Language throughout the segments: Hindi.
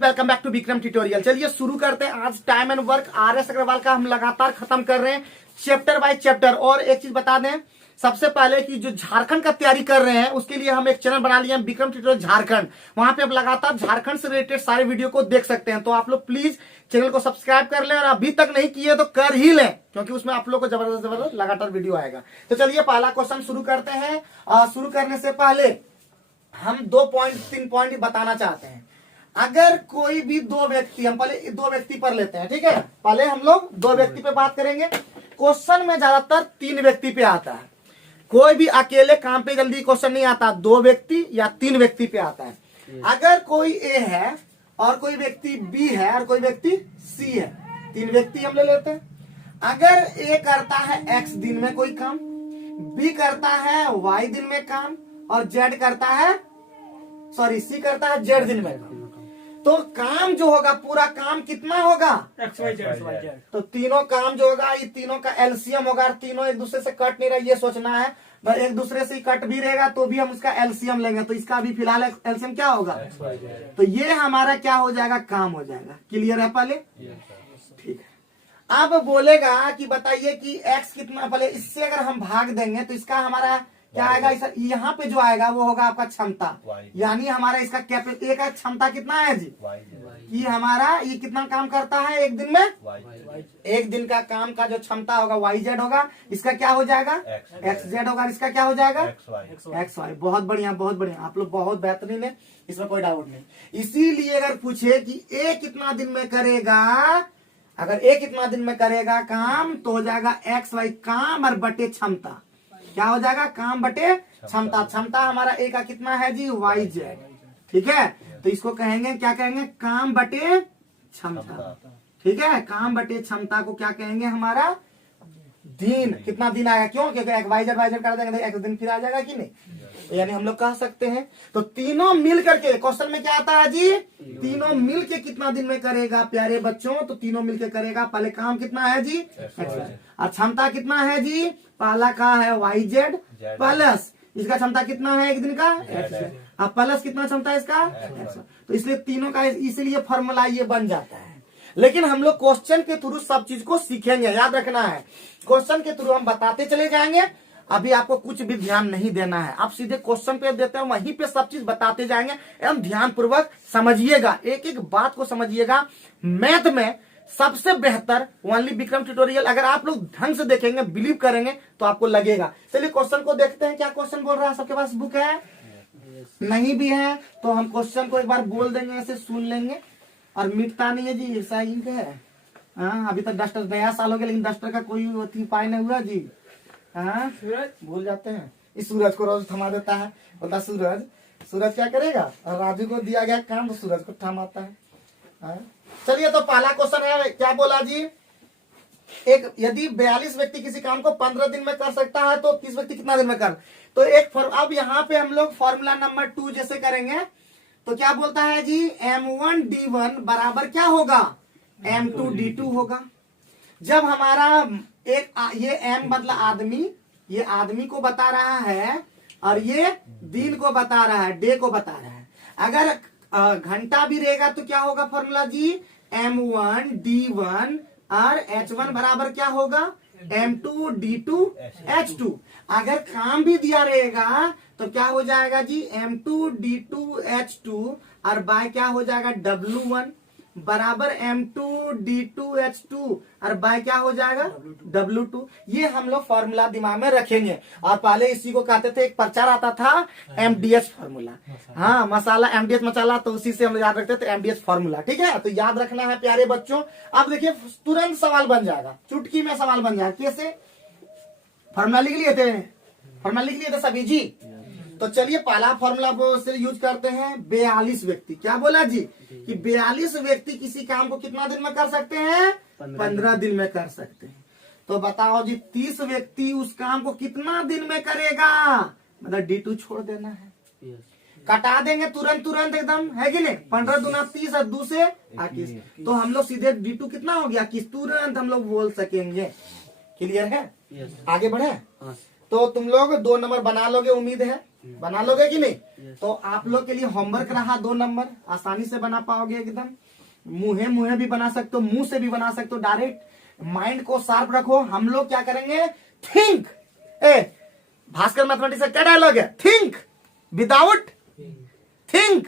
Welcome back to Vikram tutorial. चलिए शुरू करते हैं। आज time and work RS Agarwal का हम लगातार खत्म कर रहे हैं चैप्टर बाय चैप्टर। और एक चीज बता दें सबसे पहले कि जो झारखंड का तैयारी कर रहे हैं उसके लिए हम एक चैनल बना लिया है विक्रम ट्यूटोरियल झारखंड। वहां पे आप लगातार झारखंड से रिलेटेड सारे वीडियो को देख सकते हैं। तो आप लोग प्लीज चैनल को सब्सक्राइब कर लें और अभी तक नहीं किए तो कर ही लें, क्योंकि उसमें आप लोग को जबरदस्त लगातार वीडियो आएगा। तो चलिए पहला क्वेश्चन शुरू करते हैं। शुरू करने से पहले हम 3 पॉइंट बताना चाहते हैं। अगर कोई भी दो व्यक्ति, हम पहले दो व्यक्ति पर लेते हैं, ठीक है। पहले हम लोग दो व्यक्ति पे बात करेंगे। क्वेश्चन में ज्यादातर 3 व्यक्ति पे आता है। कोई भी अकेले काम पे जल्दी क्वेश्चन नहीं आता, 2 व्यक्ति या 3 व्यक्ति पे आता है। अगर कोई ए है और कोई व्यक्ति बी है और कोई व्यक्ति सी है, 3 व्यक्ति हम ले लेते हैं। अगर ए करता है x दिन में कोई काम, बी करता है y दिन में काम और z करता है सी करता है z दिन में काम, तो काम जो होगा पूरा काम कितना होगा एक्स वाई जेड। तो तीनों काम जो होगा ये तीनों का एलसीएम होगा। और तीनों एक दूसरे से कट नहीं रहा, ये सोचना है। एक दूसरे से कट भी रहेगा तो भी हम उसका एलसीएम लेंगे। तो इसका भी फिलहाल एलसीएम क्या होगा, तो ये हमारा क्या हो जाएगा, काम हो जाएगा। क्लियर है पहले, ठीक है। अब बोलेगा कि बताइए कि x कितना, पहले इससे अगर हम भाग देंगे तो इसका हमारा क्या आएगा, यहाँ पे जो आएगा वो होगा आपका क्षमता। यानी हमारा इसका कैपेसिटी का क्षमता कितना है जी, ये हमारा ये कितना काम करता है एक दिन में, एक दिन का काम का जो क्षमता होगा YZ होगा, इसका क्या हो जाएगा XZ होगा, इसका क्या हो जाएगा XY। बहुत बढ़िया बहुत बढ़िया, आप लोग बहुत बेहतरीन है, इसमें कोई डाउट नहीं। इसीलिए अगर पूछे कि A कितना दिन में करेगा, अगर A कितना दिन में करेगा काम, तो हो जाएगा XY काम और बटे क्षमता। क्या हो जाएगा, काम बटे क्षमता। क्षमता हमारा ए का कितना है जी YZ, ठीक है। तो इसको कहेंगे, क्या कहेंगे, काम बटे क्षमता, ठीक है। काम बटे क्षमता को क्या कहेंगे, हमारा दिन। कितना दिन आएगा, क्यों, क्योंकि YZ कर देंगे तो एक दिन फिर आ जाएगा कि नहीं, यानी हम लोग कह सकते हैं। तो तीनों मिल करके क्वेश्चन में क्या आता है जी, तीनों मिल के कितना दिन में करेगा प्यारे बच्चों, तो तीनों मिल के करेगा। पहले काम कितना है जी और क्षमता कितना है जी, पहला का है YZ प्लस इसका क्षमता कितना है एक दिन का XZ, अब प्लस कितना क्षमता है इसका XY। तो इसलिए तीनों का इसीलिए फॉर्मूला ये बन जाता है। लेकिन हम लोग क्वेश्चन के थ्रू सब चीज को सीखेंगे, याद रखना है। क्वेश्चन के थ्रू हम बताते चले जाएंगे, अभी आपको कुछ भी ध्यान नहीं देना है। आप सीधे क्वेश्चन पे देते हैं, वहीं पे सब चीज बताते जाएंगे। एवं ध्यान पूर्वक समझिएगा, एक एक बात को समझिएगा। मैथ में सबसे बेहतर ओनली विक्रम ट्यूटोरियल। अगर आप लोग ढंग से देखेंगे, बिलीव करेंगे तो आपको लगेगा। चलिए क्वेश्चन को देखते हैं, क्या क्वेश्चन बोल रहा है। सबके पास बुक है, नहीं भी है तो हम क्वेश्चन को एक बार बोल देंगे, ऐसे सुन लेंगे। और मिटता नहीं है जी, ऐसा इंक है। हाँ, अभी तक डस्टर नया साल हो गया लेकिन डस्टर का कोई उपाय नहीं हुआ जी। हाँ, भूल जाते हैं। इस सूरज को रोज थमा देता है, बोलता सूरज क्या करेगा, और राजू को दिया गया काम तो सूरज को थमाता है। हाँ? चलिए तो पहला क्वेश्चन है, क्या बोला जी, एक यदि 42 व्यक्ति किसी काम को 15 दिन में कर सकता है तो 30 व्यक्ति कितना दिन में कर। तो अब यहाँ पे हम लोग फॉर्मूला नंबर 2 जैसे करेंगे तो क्या बोलता है जी, M1D1 बराबर क्या होगा, M2D2 होगा। जब हमारा ये M मतलब आदमी, ये आदमी को बता रहा है और ये दिन को बता रहा है, डे को बता रहा है। अगर घंटा भी रहेगा तो क्या होगा फॉर्मूला जी, M1D1 और H1 बराबर क्या होगा, M2D2 H2। अगर काम भी दिया रहेगा तो क्या हो जाएगा जी, M2D2 H2 और बाय क्या हो जाएगा W1 बराबर M2D2 H2 और बाय क्या हो जाएगा W2। ये हम लोग फॉर्मूला दिमाग में रखेंगे। और पहले इसी को कहते थे, एक प्रचार आता था MDH फॉर्मूला। हाँ, मसाला MDH मसाला, तो उसी से हम याद रखते थे MDH फॉर्मूला, ठीक है। तो याद रखना है प्यारे बच्चों। अब देखिए तुरंत सवाल बन जाएगा, चुटकी में सवाल बन जाएगा। कैसे, फॉर्मूला लिख लिए थे सभी जी। तो चलिए पहला फॉर्मूला से यूज करते हैं, 42 व्यक्ति। क्या बोला जी कि 42 व्यक्ति किसी काम को कितना दिन में कर सकते हैं, 15 दिन में कर सकते हैं। तो बताओ जी 30 व्यक्ति उस काम को कितना दिन में करेगा, मतलब D2 छोड़ देना है, कटा देंगे तुरंत एकदम, है कि नहीं। 15 दूना 30 और 2 से 21, तो हम लोग सीधे D2 कितना हो गया, किस तुरंत हम लोग बोल सकेंगे। क्लियर है, आगे बढ़े। तो तुम लोग 2 नंबर बना लोगे, उम्मीद है। बना लोगे कि नहीं? तो आप लोग के लिए होमवर्क रहा 2 नंबर, आसानी से बना पाओगे एकदम। मुहे मुहे भी बना सकते हो, मुंह से भी बना सकते हो, डायरेक्ट माइंड को शार्प रखो। हम लोग क्या करेंगे, थिंक। भास्कर मैथमेटिक्स का क्या डायलॉग है, थिंक विदाउट थिंक,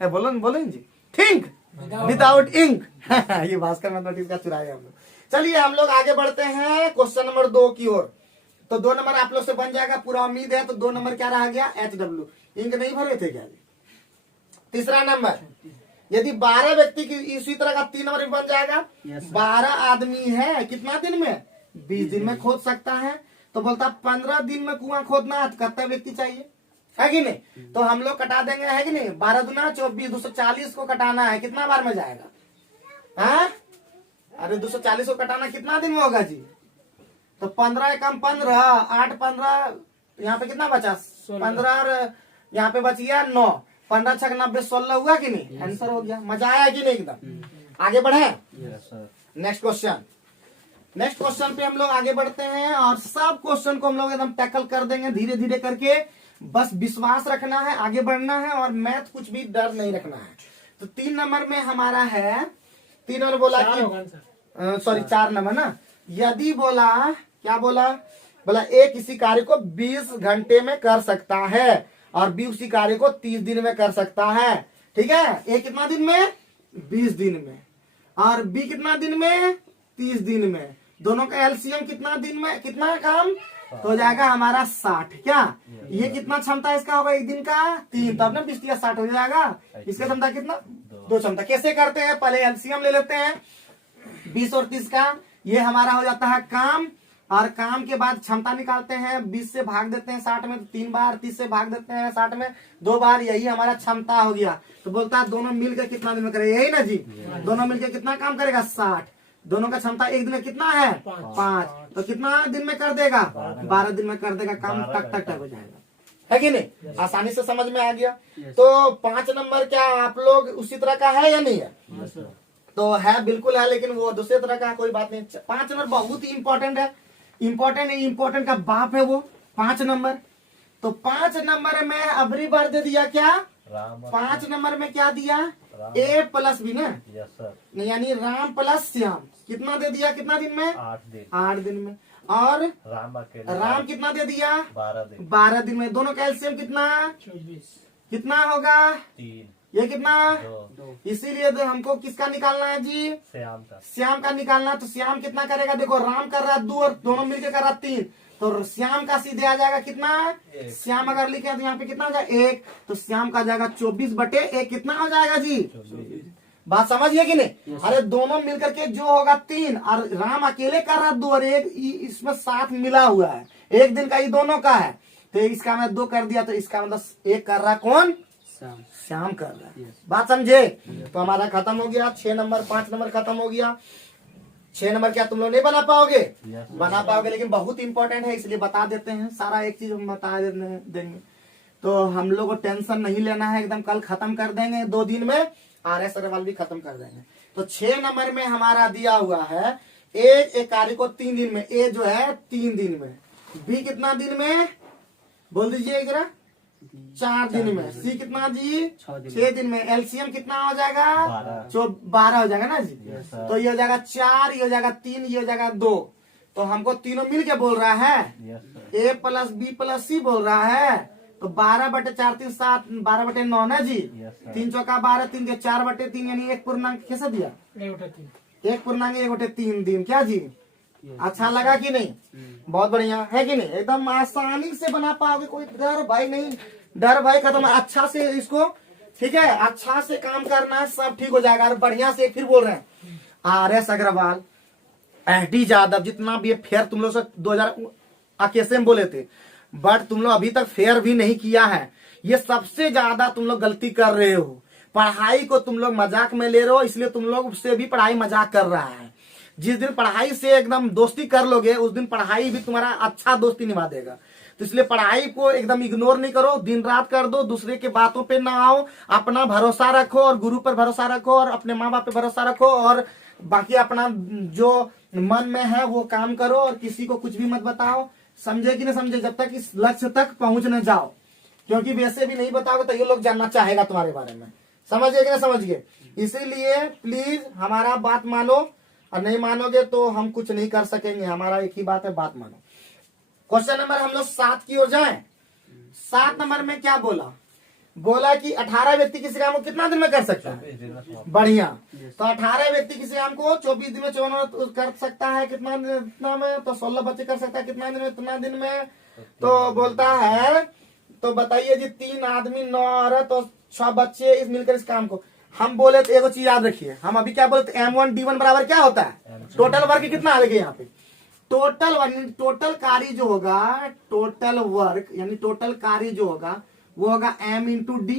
बोलो जी, थिंक विदाउट इंक। ये भास्कर मैथमेटिक्स का चुराया हम लोग। चलिए हम लोग आगे बढ़ते हैं क्वेश्चन नंबर 2 की ओर। तो 2 नंबर आप लोग से बन जाएगा पूरा उम्मीद है। तो 2 नंबर क्या रह गया, HW। इंक नहीं भरे थे क्या? तीसरा नंबर, यदि 12 व्यक्ति की इसी तरह का 3 नंबर बन जाएगा। 12 आदमी है, कितना दिन में, 20 दिन में खोद सकता है। तो बोलता 15 दिन में कुआं खोदना है, कितना व्यक्ति चाहिए, है कि नहीं? तो हम लोग कटा देंगे, है कि नहीं? 12 दूना 24, 240 को कटाना है, कितना बार में जाएगा? हाँ, अरे 240 को कटाना कितना दिन में होगा जी? तो 15 कम 15, 8 15, यहाँ पे कितना बचा, 15 और यहाँ पे बच गया 9, 15 6 90 16 हुआ कि नहीं? आंसर हो गया। मजा आया कि नहीं एकदम? आगे बढ़े नेक्स्ट क्वेश्चन। नेक्स्ट क्वेश्चन पे हम लोग आगे बढ़ते हैं और सब क्वेश्चन को हम लोग एकदम टैकल कर देंगे धीरे धीरे करके। बस विश्वास रखना है, आगे बढ़ना है और मैथ कुछ भी डर नहीं रखना है। तो 3 नंबर में हमारा है, 3 नंबर बोला कि सॉरी 4 नंबर ना, यदि बोला, क्या बोला, बोला ए किसी कार्य को 20 घंटे में कर सकता है और बी उसी कार्य को 30 दिन में कर सकता है। ठीक है, ए कितना दिन में, 20 दिन में, और बी कितना दिन में, 30 दिन में। दोनों का एलसीएम कितना दिन में, कितना काम तो हो जाएगा हमारा 60। क्या ये कितना क्षमता इसका होगा एक दिन का, 3, तब ना 20 या 60 हो जाएगा। इसका क्षमता कितना, 2 क्षमता। कैसे करते हैं, पहले एलसीएम ले लेते हैं 20 और 30 का, ये हमारा हो जाता है काम, और काम के बाद क्षमता निकालते हैं, 20 से भाग देते हैं 60 में, तो 3 बार, 30 से भाग देते हैं 60 में 2 बार, यही हमारा क्षमता हो गया। तो बोलता है दोनों मिलकर कितना दिन में करेगा, यही ना जी, दोनों मिलकर कितना काम करेगा, 60। दोनों का क्षमता एक दिन में कितना है, 5, तो कितना दिन में कर देगा, 12 दिन में कर देगा काम, टक टक टक हो जाएगा, है कि नहीं? आसानी से समझ में आ गया। तो 5 नंबर क्या आप लोग उसी तरह का है या नहीं है? तो है, बिल्कुल है, लेकिन वो दूसरे तरह का, कोई बात नहीं। 5 नंबर बहुत ही इंपॉर्टेंट है, इंपॉर्टेंट का बाप है वो 5 नंबर। तो 5 नंबर में अबरी बार दे दिया क्या, 5 नंबर में क्या दिया, ए प्लस बी ना, यानी राम प्लस श्याम, कितना दे दिया, कितना दिन में, 8 दिन में। और राम कितना दे दिया, 12 दिन में। दोनों का एलसीएम कितना, 24, कितना होगा, 3, ये कितना, 2। इसीलिए तो हमको किसका निकालना है जी, श्याम का निकालना। तो श्याम कितना करेगा, देखो राम कर रहा है 2 और दोनों मिलकर कर रहा है 3, तो श्याम का सीधे आ जाएगा कितना, श्याम अगर लिखे तो यहाँ पे कितना हो जाएगा 1, तो श्याम का जाएगा 24/1, कितना हो जाएगा जी, 24। बात समझिए कि नहीं? अरे दोनों मिलकर के जो होगा 3, और राम अकेले कर रहा है 2 और 1 इसमें साथ मिला हुआ है, एक दिन का ही दोनों का है। तो इसका मैं 2 कर दिया, तो इसका मतलब 1 कर रहा है कौन, श्याम कर रहा है। बात समझे? तो हमारा खत्म हो गया 6 नंबर, 5 नंबर खत्म हो गया। 6 नंबर क्या तुम लोग नहीं बना पाओगे? बना पाओगे, लेकिन बहुत इंपॉर्टेंट है इसलिए बता देते हैं, सारा एक चीज हम बता देंगे। तो हम लोग को टेंशन नहीं लेना है, एकदम कल खत्म कर देंगे 2 दिन में, RS अग्रवाल भी खत्म कर देंगे। तो 6 नंबर में हमारा दिया हुआ है एक कार्य को 3 दिन में, ए जो है 3 दिन में, बी कितना दिन में बोल दीजिए जरा, 4 दिन में, सी कितना जी, 6 दिन में। एलसीएम कितना हो जाएगा, 12 हो जाएगा ना जी। तो ये हो जाएगा 4, ये हो जाएगा 3, ये हो जाएगा 2। तो हमको तीनों मिल के बोल रहा है, ए प्लस बी प्लस सी बोल रहा है। तो 12/4 3 7, 12/9 ना जी, 3 चौका 12, 3 के 4/3, यानी 1 पूर्णांक कैसे दिया, 1 पूर्णांक 1/3 दिन। क्या जी, अच्छा लगा कि नहीं? बहुत बढ़िया है कि नहीं? एकदम आसानी से बना पाओगे, कोई डर भाई नहीं, डर भाई खत्म। अच्छा से इसको, ठीक है, अच्छा से काम करना है, सब ठीक हो जाएगा। और बढ़िया से फिर बोल रहे हैं, RS अग्रवाल, SD यादव, जितना भी फेयर तुम लोग से 2021 में बोले थे, बट तुम लोग अभी तक फेयर भी नहीं किया है। ये सबसे ज्यादा तुम लोग गलती कर रहे हो। पढ़ाई को तुम लोग मजाक में ले रहे हो, इसलिए तुम लोग से भी पढ़ाई मजाक कर रहा है। जिस दिन पढ़ाई से एकदम दोस्ती कर लोगे, उस दिन पढ़ाई भी तुम्हारा अच्छा दोस्ती निभा देगा। तो इसलिए पढ़ाई को एकदम इग्नोर नहीं करो, दिन रात कर दो, दूसरे के बातों पे ना आओ, अपना भरोसा रखो और गुरु पर भरोसा रखो और अपने माँ बाप पे भरोसा रखो, और बाकी अपना जो मन में है वो काम करो और किसी को कुछ भी मत बताओ। समझे कि नहीं समझे? जब तक इस लक्ष्य तक पहुंच न जाओ, क्योंकि वैसे भी नहीं बताओगे तो ये लोग जानना चाहेगा तुम्हारे बारे में। समझ गए कि ना समझ गए? इसीलिए प्लीज हमारा बात मानो, और नहीं मानोगे तो हम कुछ नहीं कर सकेंगे। हमारा एक ही बात है, बात मानो। क्वेश्चन नंबर हम लोग 7 की ओर जाएं। 7 नंबर में क्या बोला? बोला कि 18 व्यक्ति किसी काम को कितना दिन में कर सकता है? बढ़िया। तो 18 व्यक्ति किसी काम को 24 दिन में 54 कर सकता है। कितना में? तो 16 बच्चे कर सकता है। कितना दिन में? इतना दिन में। तो बोलता है, तो बताइए जी, 3 आदमी 9 औरत और 6 बच्चे इस मिलकर इस काम को। हम बोले तो एक चीज याद रखिए, हम अभी क्या बोलते हैं, M1D1 बराबर क्या होता है? टोटल वर्क कितना आ देखिए यहाँ पे, टोटल कार्य जो होगा, टोटल वर्क यानी टोटल कार्य जो होगा वो होगा M इंटू डी,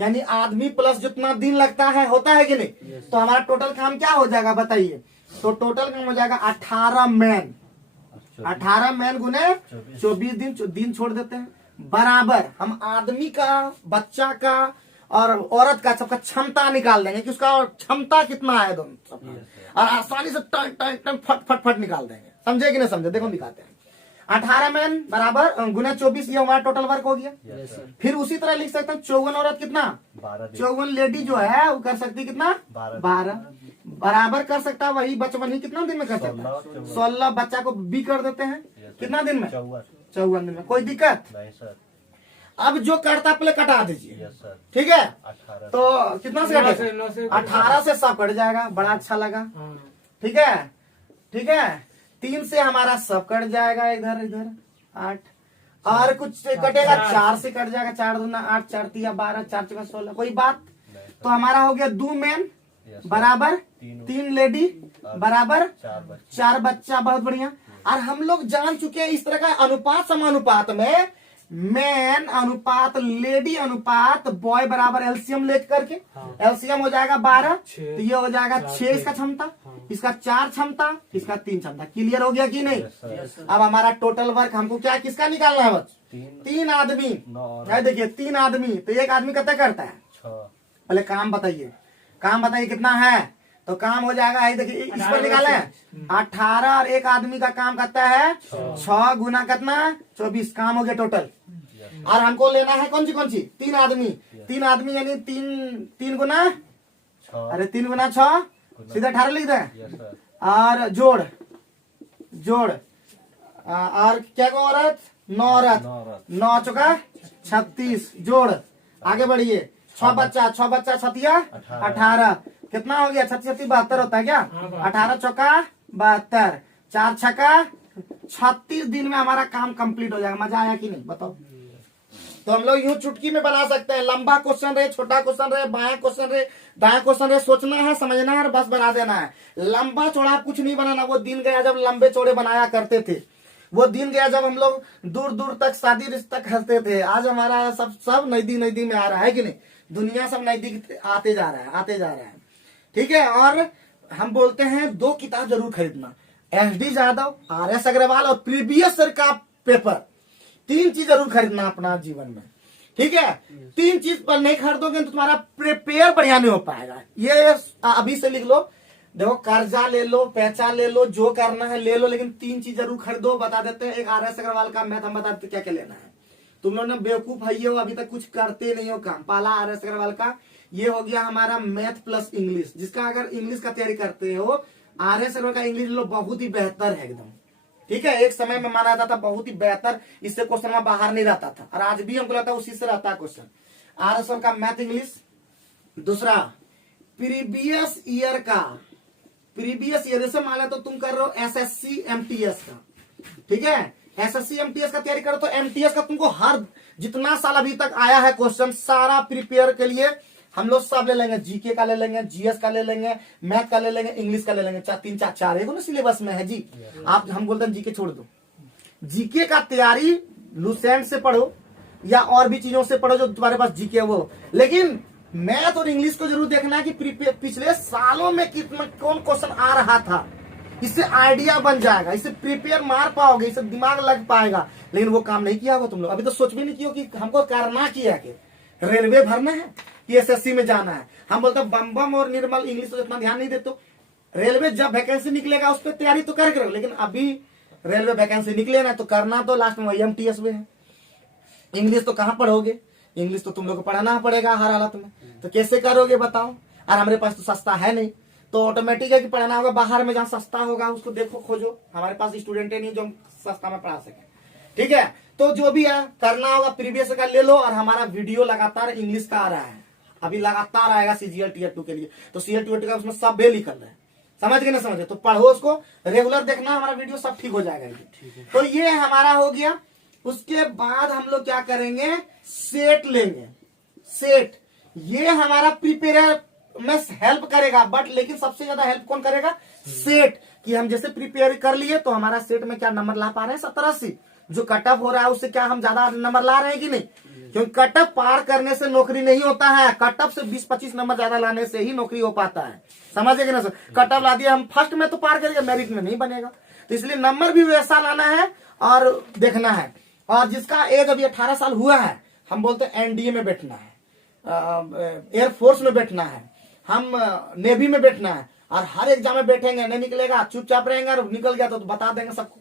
यानी आदमी प्लस जितना दिन लगता है, होता है कि नहीं? तो हमारा टोटल काम क्या हो जाएगा बताइए? तो टोटल काम हो जाएगा 18 मैन, 18 मैन गुने 24 दिन छोड़ देते हैं, बराबर हम आदमी का, बच्चा का और औरत का सबका क्षमता निकाल देंगे कि उसका क्षमता कितना है दोनों सबका, और आसानी से टन फट फट निकाल देंगे। समझे कि नहीं समझे? देखो दिखाते हैं। 18 मैन बराबर गुना 24, ये हमारा टोटल वर्क हो गया। फिर उसी तरह लिख सकते हैं 54 औरत कितना? 54 लेडी जो है वो कर सकती कितना? 12 बराबर कर सकता है वही बचपन ही कितना दिन में कर सकता है? 16 बच्चा को भी कर देते हैं कितना दिन में? 54 दिन में। कोई दिक्कत नहीं सर। अब जो करता पहले कटा दीजिए, ठीक है? तो कितना से कटेगा? 18 से सब कट जाएगा। बड़ा अच्छा लगा, ठीक है? ठीक है। 3 से हमारा सब कट जाएगा, इधर इधर 8, और कुछ से कटेगा 4 से कट जाएगा, 4 दूना 8, 4 तिया 12, 4 चौका 16। कोई बात? तो हमारा हो गया 2 मैन बराबर 3 लेडी बराबर 4 बच्चा। बहुत बढ़िया। और हम लोग जान चुके हैं इस तरह का अनुपात समानुपात में मैन अनुपात लेडी अनुपात बॉय बराबर एलसीएम लेकर के, एलसीएम हो जाएगा 12, तो ये हो जाएगा 6 इसका क्षमता, इसका 4 क्षमता, इसका 3 क्षमता। क्लियर हो गया कि नहीं? अब हमारा टोटल वर्क हमको क्या किसका निकालना है बच्च? 3 आदमी है। देखिए 3 आदमी, तो एक आदमी कितना करता है? पहले काम बताइए, काम बताइए कितना है? तो काम हो जाएगा, देखिए इस पर निकाले 18 और एक आदमी का काम करता है 6 गुना कितना? 24। काम हो गया टोटल। और हमको लेना है कौन सी 3 आदमी, 3 आदमी यानी 3 गुना, अरे 3 गुना 6 सीधा 18 लिख दें। और जोड़ और क्या को औरत? 9 औरत, 9 चौका 36 जोड़। आगे बढ़िए। 6 बच्चा 6 18 कितना हो गया? 36 72 होता है क्या? 18 चौका 72, 4 छक्का 36 दिन में हमारा काम कंप्लीट हो जाएगा। मजा आया कि नहीं बताओ? तो हम लोग यूं चुटकी में बना सकते हैं। लंबा क्वेश्चन रहे, छोटा क्वेश्चन रहे, बाया क्वेश्चन रहे, दाया क्वेश्चन रहे, सोचना है, समझना है और बस बना देना है। लंबा चौड़ा कुछ नहीं बनाना। वो दिन गया जब लंबे चौड़े बनाया करते थे, वो दिन गया जब हम लोग दूर दूर तक शादी रिश्ता करते थे। आज हमारा सब नजदीक में आ रहा है कि नहीं? दुनिया सब नजदीक आते जा रहा है, ठीक है? और हम बोलते हैं 2 किताब जरूर खरीदना, SD जादव, RS अग्रवाल और प्रीवियस ईयर का पेपर। 3 चीज जरूर खरीदना अपना जीवन में, ठीक है? 3 चीज पर नहीं खरीदोगे तो तुम्हारा प्रिपेयर बढ़िया नहीं हो पाएगा। ये अभी से लिख लो। देखो कर्जा ले लो, पैसा ले लो, जो करना है ले लो, लेकिन 3 चीज जरूर खरीदो। बता देते हैं। एक RS अग्रवाल का मैथ हम बता देते क्या क्या लेना है। तुम लोग ने बेवकूफ है हो, अभी तक कुछ करते नहीं हो काम। पहला RS अग्रवाल का ये हो गया हमारा मैथ प्लस इंग्लिश, जिसका अगर इंग्लिश का तैयारी करते हो RS अग्रवाल का इंग्लिश लो, बहुत ही बेहतर है एकदम, ठीक है? एक समय में माना जाता था बहुत ही बेहतर, इससे क्वेश्चन में बाहर नहीं रहता था, और आज भी हमको लगता है उसी से रहता है क्वेश्चन। RS का मैथ इंग्लिश। दूसरा प्रीवियस ईयर का, प्रीवियस ईयर जैसे माना तो तुम कर रहे हो SSC MTS का, ठीक है? SSC MTS का तैयारी करो तो MTS का तुमको हर जितना साल अभी तक आया है क्वेश्चन सारा प्रिपेयर के लिए हम लोग सब ले लेंगे। जीके का ले लेंगे, GS का ले लेंगे, मैथ का ले लेंगे, इंग्लिश का ले लेंगे। 4 एक ना सिलेबस में है जी। आप हम बोलते हैं जीके छोड़ दो। जीके का तैयारी लुसेंट से पढ़ो या और भी चीजों से पढ़ो जो तुम्हारे पास जीके वो, लेकिन मैथ और इंग्लिश को जरूर देखना है कि पिछले सालों में कितना कौन क्वेश्चन आ रहा था। इससे आइडिया बन जाएगा, इससे प्रिपेयर मार पाओगे, इससे दिमाग लग पाएगा। लेकिन वो काम नहीं किया होगा तुम लोग। अभी तो सोच भी नहीं किया कि हमको करना किया कि रेलवे भरना है कि SSC में जाना है। हम बोलते हैं बम और निर्मल इंग्लिश तो इतना ध्यान नहीं देते। रेलवे जब वैकेंसी निकलेगा उस पर तैयारी तो करके रहो, लेकिन अभी रेलवे वैकेंसी निकले ना तो करना तो लास्ट में MTS में है। इंग्लिश तो कहाँ पढ़ोगे, इंग्लिश तो तुम लोग को पढ़ाना पड़ेगा हर हालत में, तो कैसे करोगे बताओ। और हमारे पास तो सस्ता है नहीं, तो ऑटोमेटिक है कि पढ़ाना होगा बाहर में, जहाँ सस्ता होगा उसको देखो खोजो। हमारे पास स्टूडेंट है नहीं जो हम सस्ता में पढ़ा सके, ठीक है। तो जो भी है करना होगा प्रीवियस का ले लो। और हमारा वीडियो लगातार इंग्लिश का आ रहा है, अभी लगातार आएगा CGL Tier 2 के लिए, तो CGL Tier 2 का उसमें सब बेल निकल रहा है, समझ के ना समझे, तो पढ़ो उसको, रेगुलर देखना, हमारा वीडियो सब ठीक हो जाएगा। तो ये हमारा हो गया। उसके बाद हम लोग क्या करेंगे, सेट लेंगे। सेट ये हमारा प्रिपेयर में हेल्प करेगा, बट लेकिन सबसे ज्यादा हेल्प कौन करेगा, सेट। कि हम जैसे प्रिपेयर कर लिए तो हमारा सेट में क्या नंबर ला पा रहे हैं, 70-80। जो कट ऑफ हो रहा है उससे क्या हम ज्यादा नंबर ला रहे हैं कि नहीं, क्योंकि कट ऑफ पार करने से नौकरी नहीं होता है, कट ऑफ से 20-25 नंबर ज्यादा लाने से ही नौकरी हो पाता है, समझेंगे ना सर। कट ऑफ ला दिया हम फर्स्ट में तो पार करेंगे, मेरिट में नहीं बनेगा, तो इसलिए नंबर भी वैसा लाना है और देखना है। और जिसका एज अभी 18 साल हुआ है, हम बोलते हैं NDA में बैठना है, एयरफोर्स में बैठना है, हम नेवी में बैठना है, और हर एग्जाम में बैठेंगे, नहीं निकलेगा चुपचाप रहेंगे, और निकल गया तो बता देंगे सबको।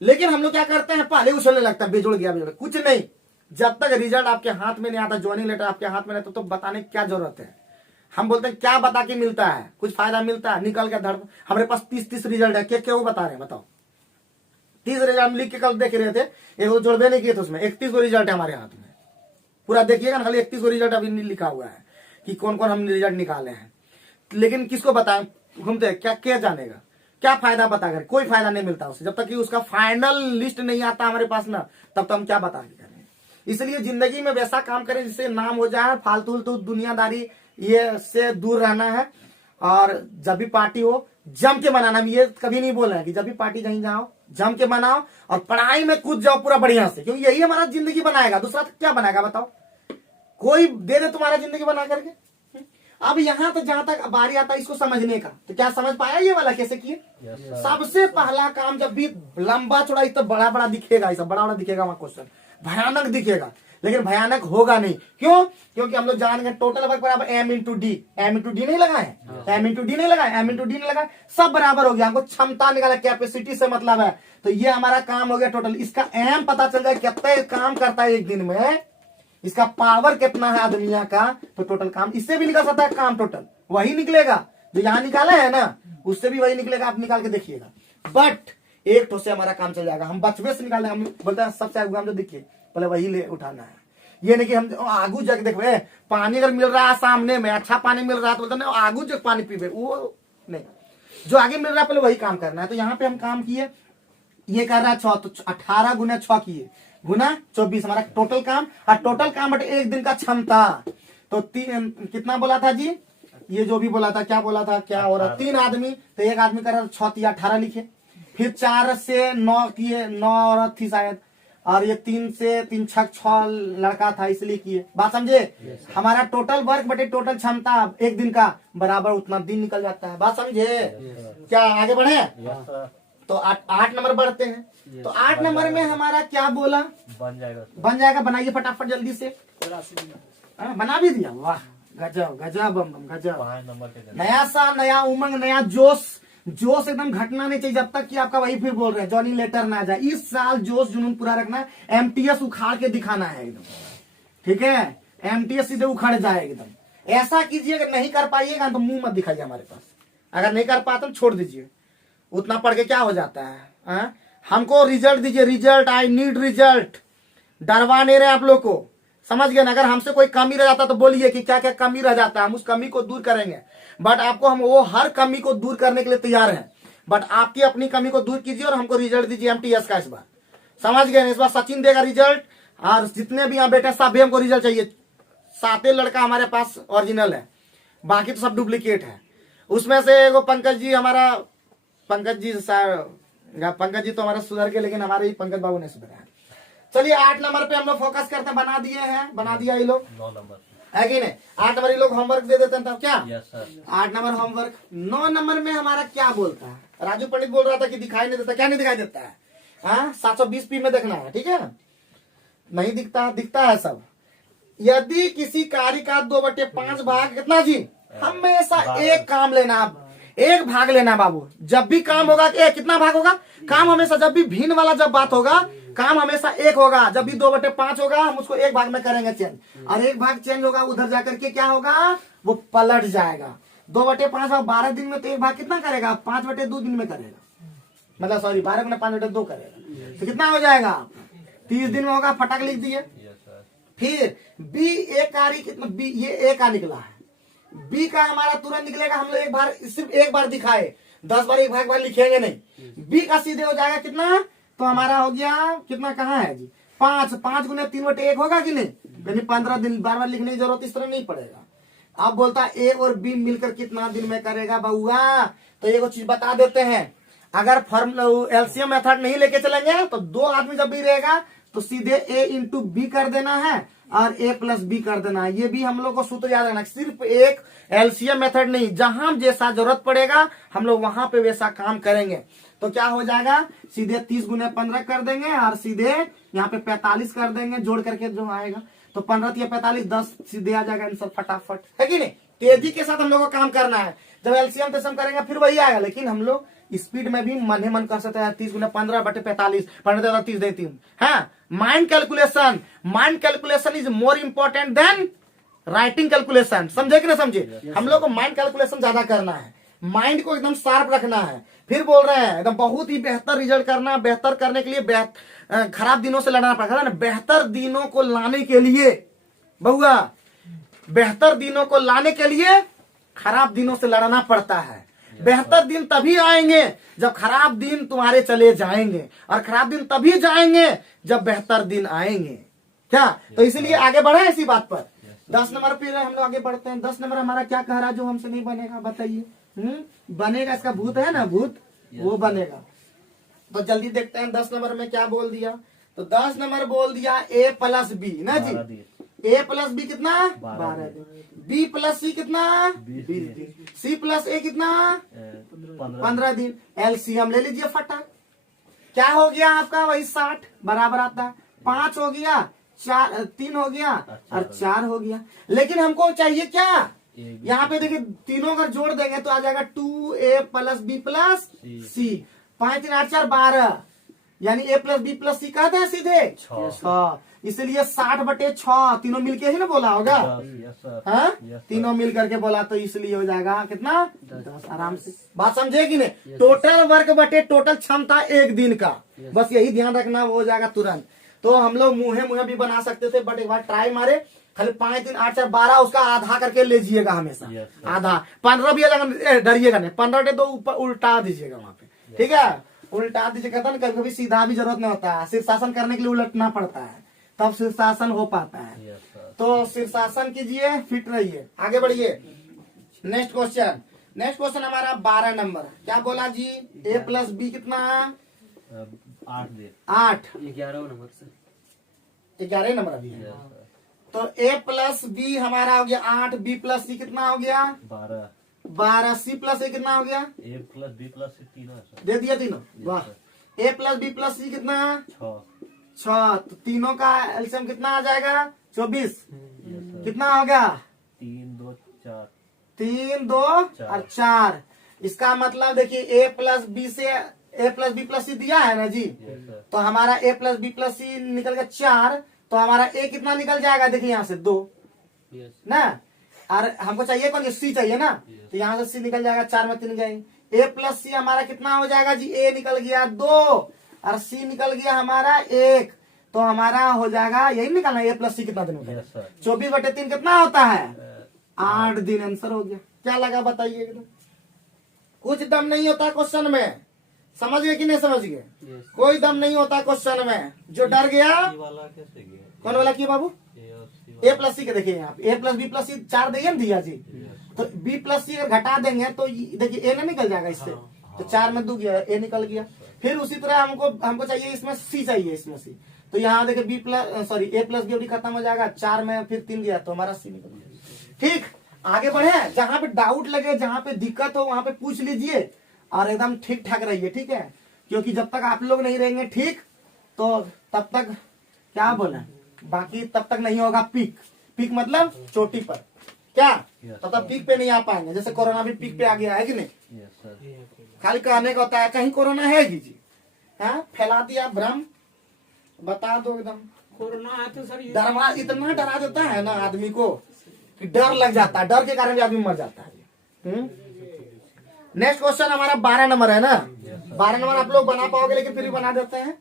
लेकिन हम लोग क्या करते हैं, पहले उछलने लगता है, बेजोड़ गया बेजोड़, कुछ नहीं। जब तक रिजल्ट आपके हाथ में नहीं आता, ज्वाइनिंग लेटर आपके हाथ में नहीं तो बताने की क्या जरूरत है। हम बोलते हैं क्या बता के मिलता है, कुछ फायदा मिलता है, निकल के धड़। हमारे पास 30-30 रिजल्ट है, क्या वो बता रहे हैं बताओ। 30 रिजल्ट हम लिख के कल देख रहे थे, एक वो जोड़बे नहीं किए थे उसमें, 31 को रिजल्ट है हमारे हाथ में, पूरा देखिएगा ना, खाली 31 को रिजल्ट अभी लिखा हुआ है कि कौन कौन हम रिजल्ट निकाले हैं। लेकिन किसको बताएं, घूमते क्या जानेगा, क्या फायदा बताकर, कोई फायदा नहीं मिलता उससे, जब तक कि उसका फाइनल लिस्ट नहीं आता हमारे पास ना, तब तक हम क्या बता के करें। इसलिए जिंदगी में वैसा काम करें जिससे नाम हो जाए, फालतू दुनियादारी ये से दूर रहना है। और जब भी पार्टी हो जम के मनाना, हम ये कभी नहीं बोल रहे हैं कि जब भी पार्टी कहीं जाओ जम के मनाओ, और पढ़ाई में कूद जाओ पूरा बढ़िया से, क्योंकि यही हमारा जिंदगी बनाएगा, दूसरा क्या बनाएगा बताओ, कोई दे दे तुम्हारा जिंदगी बना करके। अब यहाँ तो जहां तक बारी आता है इसको समझने का, तो क्या समझ पाया ये वाला कैसे किए। सबसे पहला काम, जब भी लंबा चौड़ा तो बड़ा बड़ा दिखेगा, ऐसा बड़ा बड़ा दिखेगा वहां क्वेश्चन, भयानक दिखेगा, लेकिन भयानक होगा नहीं। क्यों, क्योंकि हम लोग जान गए टोटल वर्क बराबर M×D। M×D नहीं लगाए, M×D नहीं लगाए, M×D नहीं लगाए, सब बराबर हो गया। हमको क्षमता निकाला, कैपेसिटी से मतलब है, तो ये हमारा काम हो गया टोटल। इसका M पता चल जाए कितना काम करता है एक दिन में, इसका पावर कितना है दुनिया का, तो टोटल काम इससे भी निकल सकता है, काम टोटल वही निकलेगा जो यहाँ निकाला है ना, उससे भी वही निकलेगा, आप निकाल के देखिएगा। बट एक तो से हमारा काम चल जाएगा, हम बचपन से निकाल, हम बोलते हैं सबसे आगे जो दिखिए पहले वही ले उठाना है। ये नहीं कि हम आगू जाके देखो, पानी अगर मिल रहा है सामने में, अच्छा पानी मिल रहा है तो बोलते आगू जो पानी पीबे, वो नहीं, जो आगे मिल रहा है पहले वही काम करना है। तो यहाँ पे हम काम किए, ये कर रहा है 6, तो 18 गुना 6 किए, गुना 24 हमारा टोटल काम। और टोटल काम बट एक दिन का क्षमता, तो कितना बोला था जी, ये जो भी बोला था, क्या बोला था, क्या हो रहा, 3 आदमी, तो एक आदमी कर रहा 6 या 18 लिखे, फिर 4 से 9 किए, 9 औरत थी शायद, और ये 3 से 3 6 लड़का था इसलिए किए, बात समझे। हमारा टोटल वर्क बटे टोटल क्षमता एक दिन का बराबर उतना दिन निकल जाता है, बात समझे। क्या आगे बढ़े, तो 8 नंबर बढ़ते हैं। तो 8 नंबर में हमारा क्या बोला, बन जाएगा, बनाइए फटाफट जल्दी से। बना भी दिया, वाह गजब गजब गजब। नया सा नया उमंग, नया जोश एकदम घटना नहीं चाहिए जब तक कि आपका वही फिर बोल रहे हैं ज्वाइनिंग लेटर ना आ जाए। इस साल जोश जुनून पूरा रखना है, MTS उखाड़ के दिखाना है एकदम, ठीक है। MTS सीधे उखाड़ जाए एकदम। ऐसा कीजिए, अगर नहीं कर पाइएगा तो मुंह मत दिखाइए हमारे पास, अगर नहीं कर पाते तो छोड़ दीजिए। उतना पढ़ के क्या हो जाता है, हमको रिजल्ट दीजिए, रिजल्ट, आई नीड रिजल्ट। डरवा नहीं रहे आप लोग को, समझ गए ना। अगर हमसे कोई कमी रह जाता तो बोलिए कि क्या क्या कमी रह जाता है, हम उस कमी को दूर करेंगे। बट आपको हम वो हर कमी को दूर करने के लिए तैयार हैं, बट आपकी अपनी कमी को दूर कीजिए और हमको रिजल्ट दीजिए MTS का इस बार, समझ गए ना। इस बार सचिन देगा रिजल्ट, और जितने भी यहाँ बैठे सब भी हमको रिजल्ट चाहिए। 7 लड़का हमारे पास ओरिजिनल है, बाकी तो सब डुप्लीकेट है। उसमें से एगो पंकज जी हमारा, पंकज जी तो हमारा सुधर के, लेकिन हमारे ही पंकज बाबू ने सुधरा है। चलिए 8 नंबर पे हम लोग फोकस करते हैं, बना दिए हैं, बना दिया ये लोग 9 नंबर है कि नहीं। 8 नंबर ये लोग होमवर्क दे देते हैं तब क्या, 8 नंबर होमवर्क। 9 नंबर में हमारा क्या बोलता है, राजू पंडित बोल रहा था कि दिखाई नहीं देता, क्या नहीं दिखाई देता है, 720p में देखना है, ठीक है ना। नहीं दिखता, दिखता है सब। यदि किसी कार्य का 2/5 भाग कितना जी, हमेशा एक काम लेना, एक भाग लेना बाबू। जब भी काम होगा कितना भाग होगा, काम हमेशा जब भी भिन्न वाला जब बात होगा काम हमेशा एक होगा। जब भी 2/5 होगा हम उसको एक भाग में करेंगे चेंज, और एक भाग चेंज होगा उधर जाकर के क्या होगा, वो पलट जाएगा। 2/5 और 12 दिन में तो एक भाग कितना करेगा, 5/2 दिन में करेगा, मतलब सॉरी 12 में 5/2 करेगा, तो कितना हो जाएगा, 30 दिन में होगा। फटाक लिख दिए। फिर बी ए का कितना, बी ये ए का निकला है, बी का हमारा तुरंत निकलेगा। हम लोग एक बार सिर्फ एक बार दिखाए, 10 बार एक बार लिखेंगे नहीं। बी का सीधे हो जाएगा कितना, तो हमारा हो गया कितना, कहाँ है जी, 5 5 गुने 3/1 होगा कि नहीं, यानी 15 दिन। बार बार लिखने की जरूरत इस तरह नहीं पड़ेगा। अब बोलता ए और बी मिलकर कितना दिन में करेगा बउआ, तो एक चीज बता देते हैं, अगर फॉर्मूला एलसीएम मेथड नहीं लेके चलेंगे तो 2 आदमी जब भी रहेगा तो सीधे ए इंटू बी कर देना है और ए प्लस बी कर देना है। ये भी हम लोग को सूत्र याद रखना, सिर्फ एक एलसीएम मेथड नहीं, जहां जैसा जरूरत पड़ेगा हम लोग वहां पे वैसा काम करेंगे। तो क्या हो जाएगा, सीधे 30 गुने 15 कर देंगे और सीधे यहाँ पे 45 कर देंगे, जोड़ करके जो आएगा तो 15 या 45 10 सीधे आ जाएगा आंसर फटाफट, है कि नहीं। तेजी के साथ हम लोग को काम करना है। जब एलसीएम तेलसीएम करेंगे फिर वही आएगा, लेकिन हम लोग स्पीड में भी मन ही मन कर सकते हैं। 30 गुना 15/45, 15 30 दे 3 है। Mind calculation is more important than writing calculation. समझे कि ना समझे, हम लोग को माइंड कैलकुलेशन ज्यादा करना है, माइंड को एकदम शार्प रखना है। फिर बोल रहे हैं एकदम बहुत ही बेहतर रिजल्ट करना, बेहतर करने के लिए खराब दिनों से लड़ना पड़ता है ना। बेहतर दिनों को लाने के लिए बहुआ, बेहतर दिनों को लाने के लिए खराब दिनों से लड़ना पड़ता है। बेहतर दिन तभी आएंगे जब खराब दिन तुम्हारे चले जाएंगे, और खराब दिन तभी जाएंगे जब बेहतर दिन आएंगे। क्या, तो इसलिए आगे बढ़े इसी बात पर। 10 नंबर पे हम लोग आगे बढ़ते हैं। 10 नंबर हमारा क्या कह रहा है, जो हमसे नहीं बनेगा बताइए। बनेगा, इसका भूत है ना, भूत वो बनेगा। तो जल्दी देखते हैं 10 नंबर में क्या बोल दिया। तो 10 नंबर बोल दिया ए प्लस बी ना जी, ए प्लस बी कितना 12 दिन, बी प्लस सी कितना 20 दिन, सी प्लस ए कितना 15 दिन। एलसीएम ले लीजिए फटा, क्या हो गया आपका, वही 60 बराबर आता है। 5 हो गया, 3 हो गया और 4 हो गया। लेकिन हमको चाहिए क्या, यहाँ पे देखिए तीनों का जोड़ देंगे तो आ जाएगा 2a प्लस बी प्लस सी। 5 3 8 4 12, यानी ए प्लस बी प्लस सी कहते हैं सीधे 6। इसलिए 60/6 तीनों मिलके ही ना बोला होगा, हाँ तीनों मिल करके बोला, तो इसलिए हो जाएगा कितना 10। आराम से बात समझे कि नहीं। टोटल वर्क बटे टोटल क्षमता एक दिन का, बस यही ध्यान रखना, वो हो जाएगा तुरंत। तो हम लोग मुँहे भी बना सकते थे, बट एक बार ट्राई मारे। खाली 5 3 8 4 12 उसका आधा करके लीजिएगा हमेशा, आधा 15 भी आ जाएगा, डरिएगा नहीं। 15/2 ऊपर उल्टा दीजिएगा वहां पे, ठीक है, उल्टा दीजिएगा। तो कभी कभी सीधा भी जरूरत नहीं होता है, शीर्षासन करने के लिए उलटना पड़ता है, तब शीर्षासन हो पाता है। तो शीर्षासन कीजिए, फिट रहिए, आगे बढ़िए। नेक्स्ट क्वेश्चन हमारा 12 नंबर क्या बोला जी, ए प्लस बी कितना 8, 11 नंबर अभी है। तो a प्लस बी हमारा हो गया 8, बी प्लस सी कितना हो गया 12, सी प्लस ए कितना हो गया, ए प्लस बी प्लस सी तीनों है दे दिया तीनों, वाह। a प्लस बी प्लस सी कितना 6, तो तीनों का एलसीएम कितना आ जाएगा 24। कितना हो गया 3 2 4, 3 2 और 4। इसका मतलब देखिए a प्लस बी से a प्लस बी प्लस सी दिया है ना जी, तो हमारा a प्लस बी प्लस सी निकल गया 4, तो हमारा a कितना निकल जाएगा, देखिए यहाँ से 2 ना, और हमको चाहिए कौन, सी चाहिए ना, तो यहाँ से सी निकल जाएगा, 4 में 3 गए। a प्लस सी हमारा कितना हो जाएगा जी, a निकल गया 2 और c निकल गया हमारा 1, तो हमारा हो जाएगा यही निकालना, a प्लस सी कितना दिन होता है 24/3 कितना होता है 8 दिन। आंसर हो गया। क्या लगा बताइए, कुछ दम नहीं होता क्वेश्चन में, समझ गए कि नहीं समझ गए, कोई दम नहीं होता क्वेश्चन में। जो डर गया कौन वाला किया बाबू, a प्लस सी के देखिए यहाँ पे a प्लस बी प्लस सी 4 देखिए ना दिया जी, तो b प्लस सी अगर घटा देंगे तो देखिए a ना निकल जाएगा इससे, तो 4 में 2 गया, a निकल गया। फिर उसी तरह हमको चाहिए इसमें c चाहिए, इसमें c, तो यहाँ देखिए b plus sorry a plus B खत्म हो जाएगा, 4 में फिर 3 गया, तो हमारा c निकल गया। ठीक, आगे बढ़े, जहाँ पे डाउट लगे, जहाँ पे दिक्कत हो वहां पे पूछ लीजिए और एकदम ठीक ठाक रहिए, ठीक है, क्योंकि जब तक आप लोग नहीं रहेंगे ठीक, तो तब तक क्या बोले, बाकी तब तक नहीं होगा पीक। पीक मतलब चोटी पर, क्या तब तक पीक पे नहीं आ पाएंगे। जैसे कोरोना भी पीक पे आ गया है कि नहीं, खाली कहने का होता है, कहीं कोरोना है जी, हाँ फैला दिया भ्रम, बता दो एकदम। कोरोना है तो सर ये डरवा इतना डरा देता है ना आदमी को कि डर लग जाता है, डर के कारण भी आदमी मर जाता है। नेक्स्ट क्वेश्चन हमारा 12 नंबर है ना। 12 नंबर आप लोग बना पाओगे लेकिन फिर भी बना देते हैं।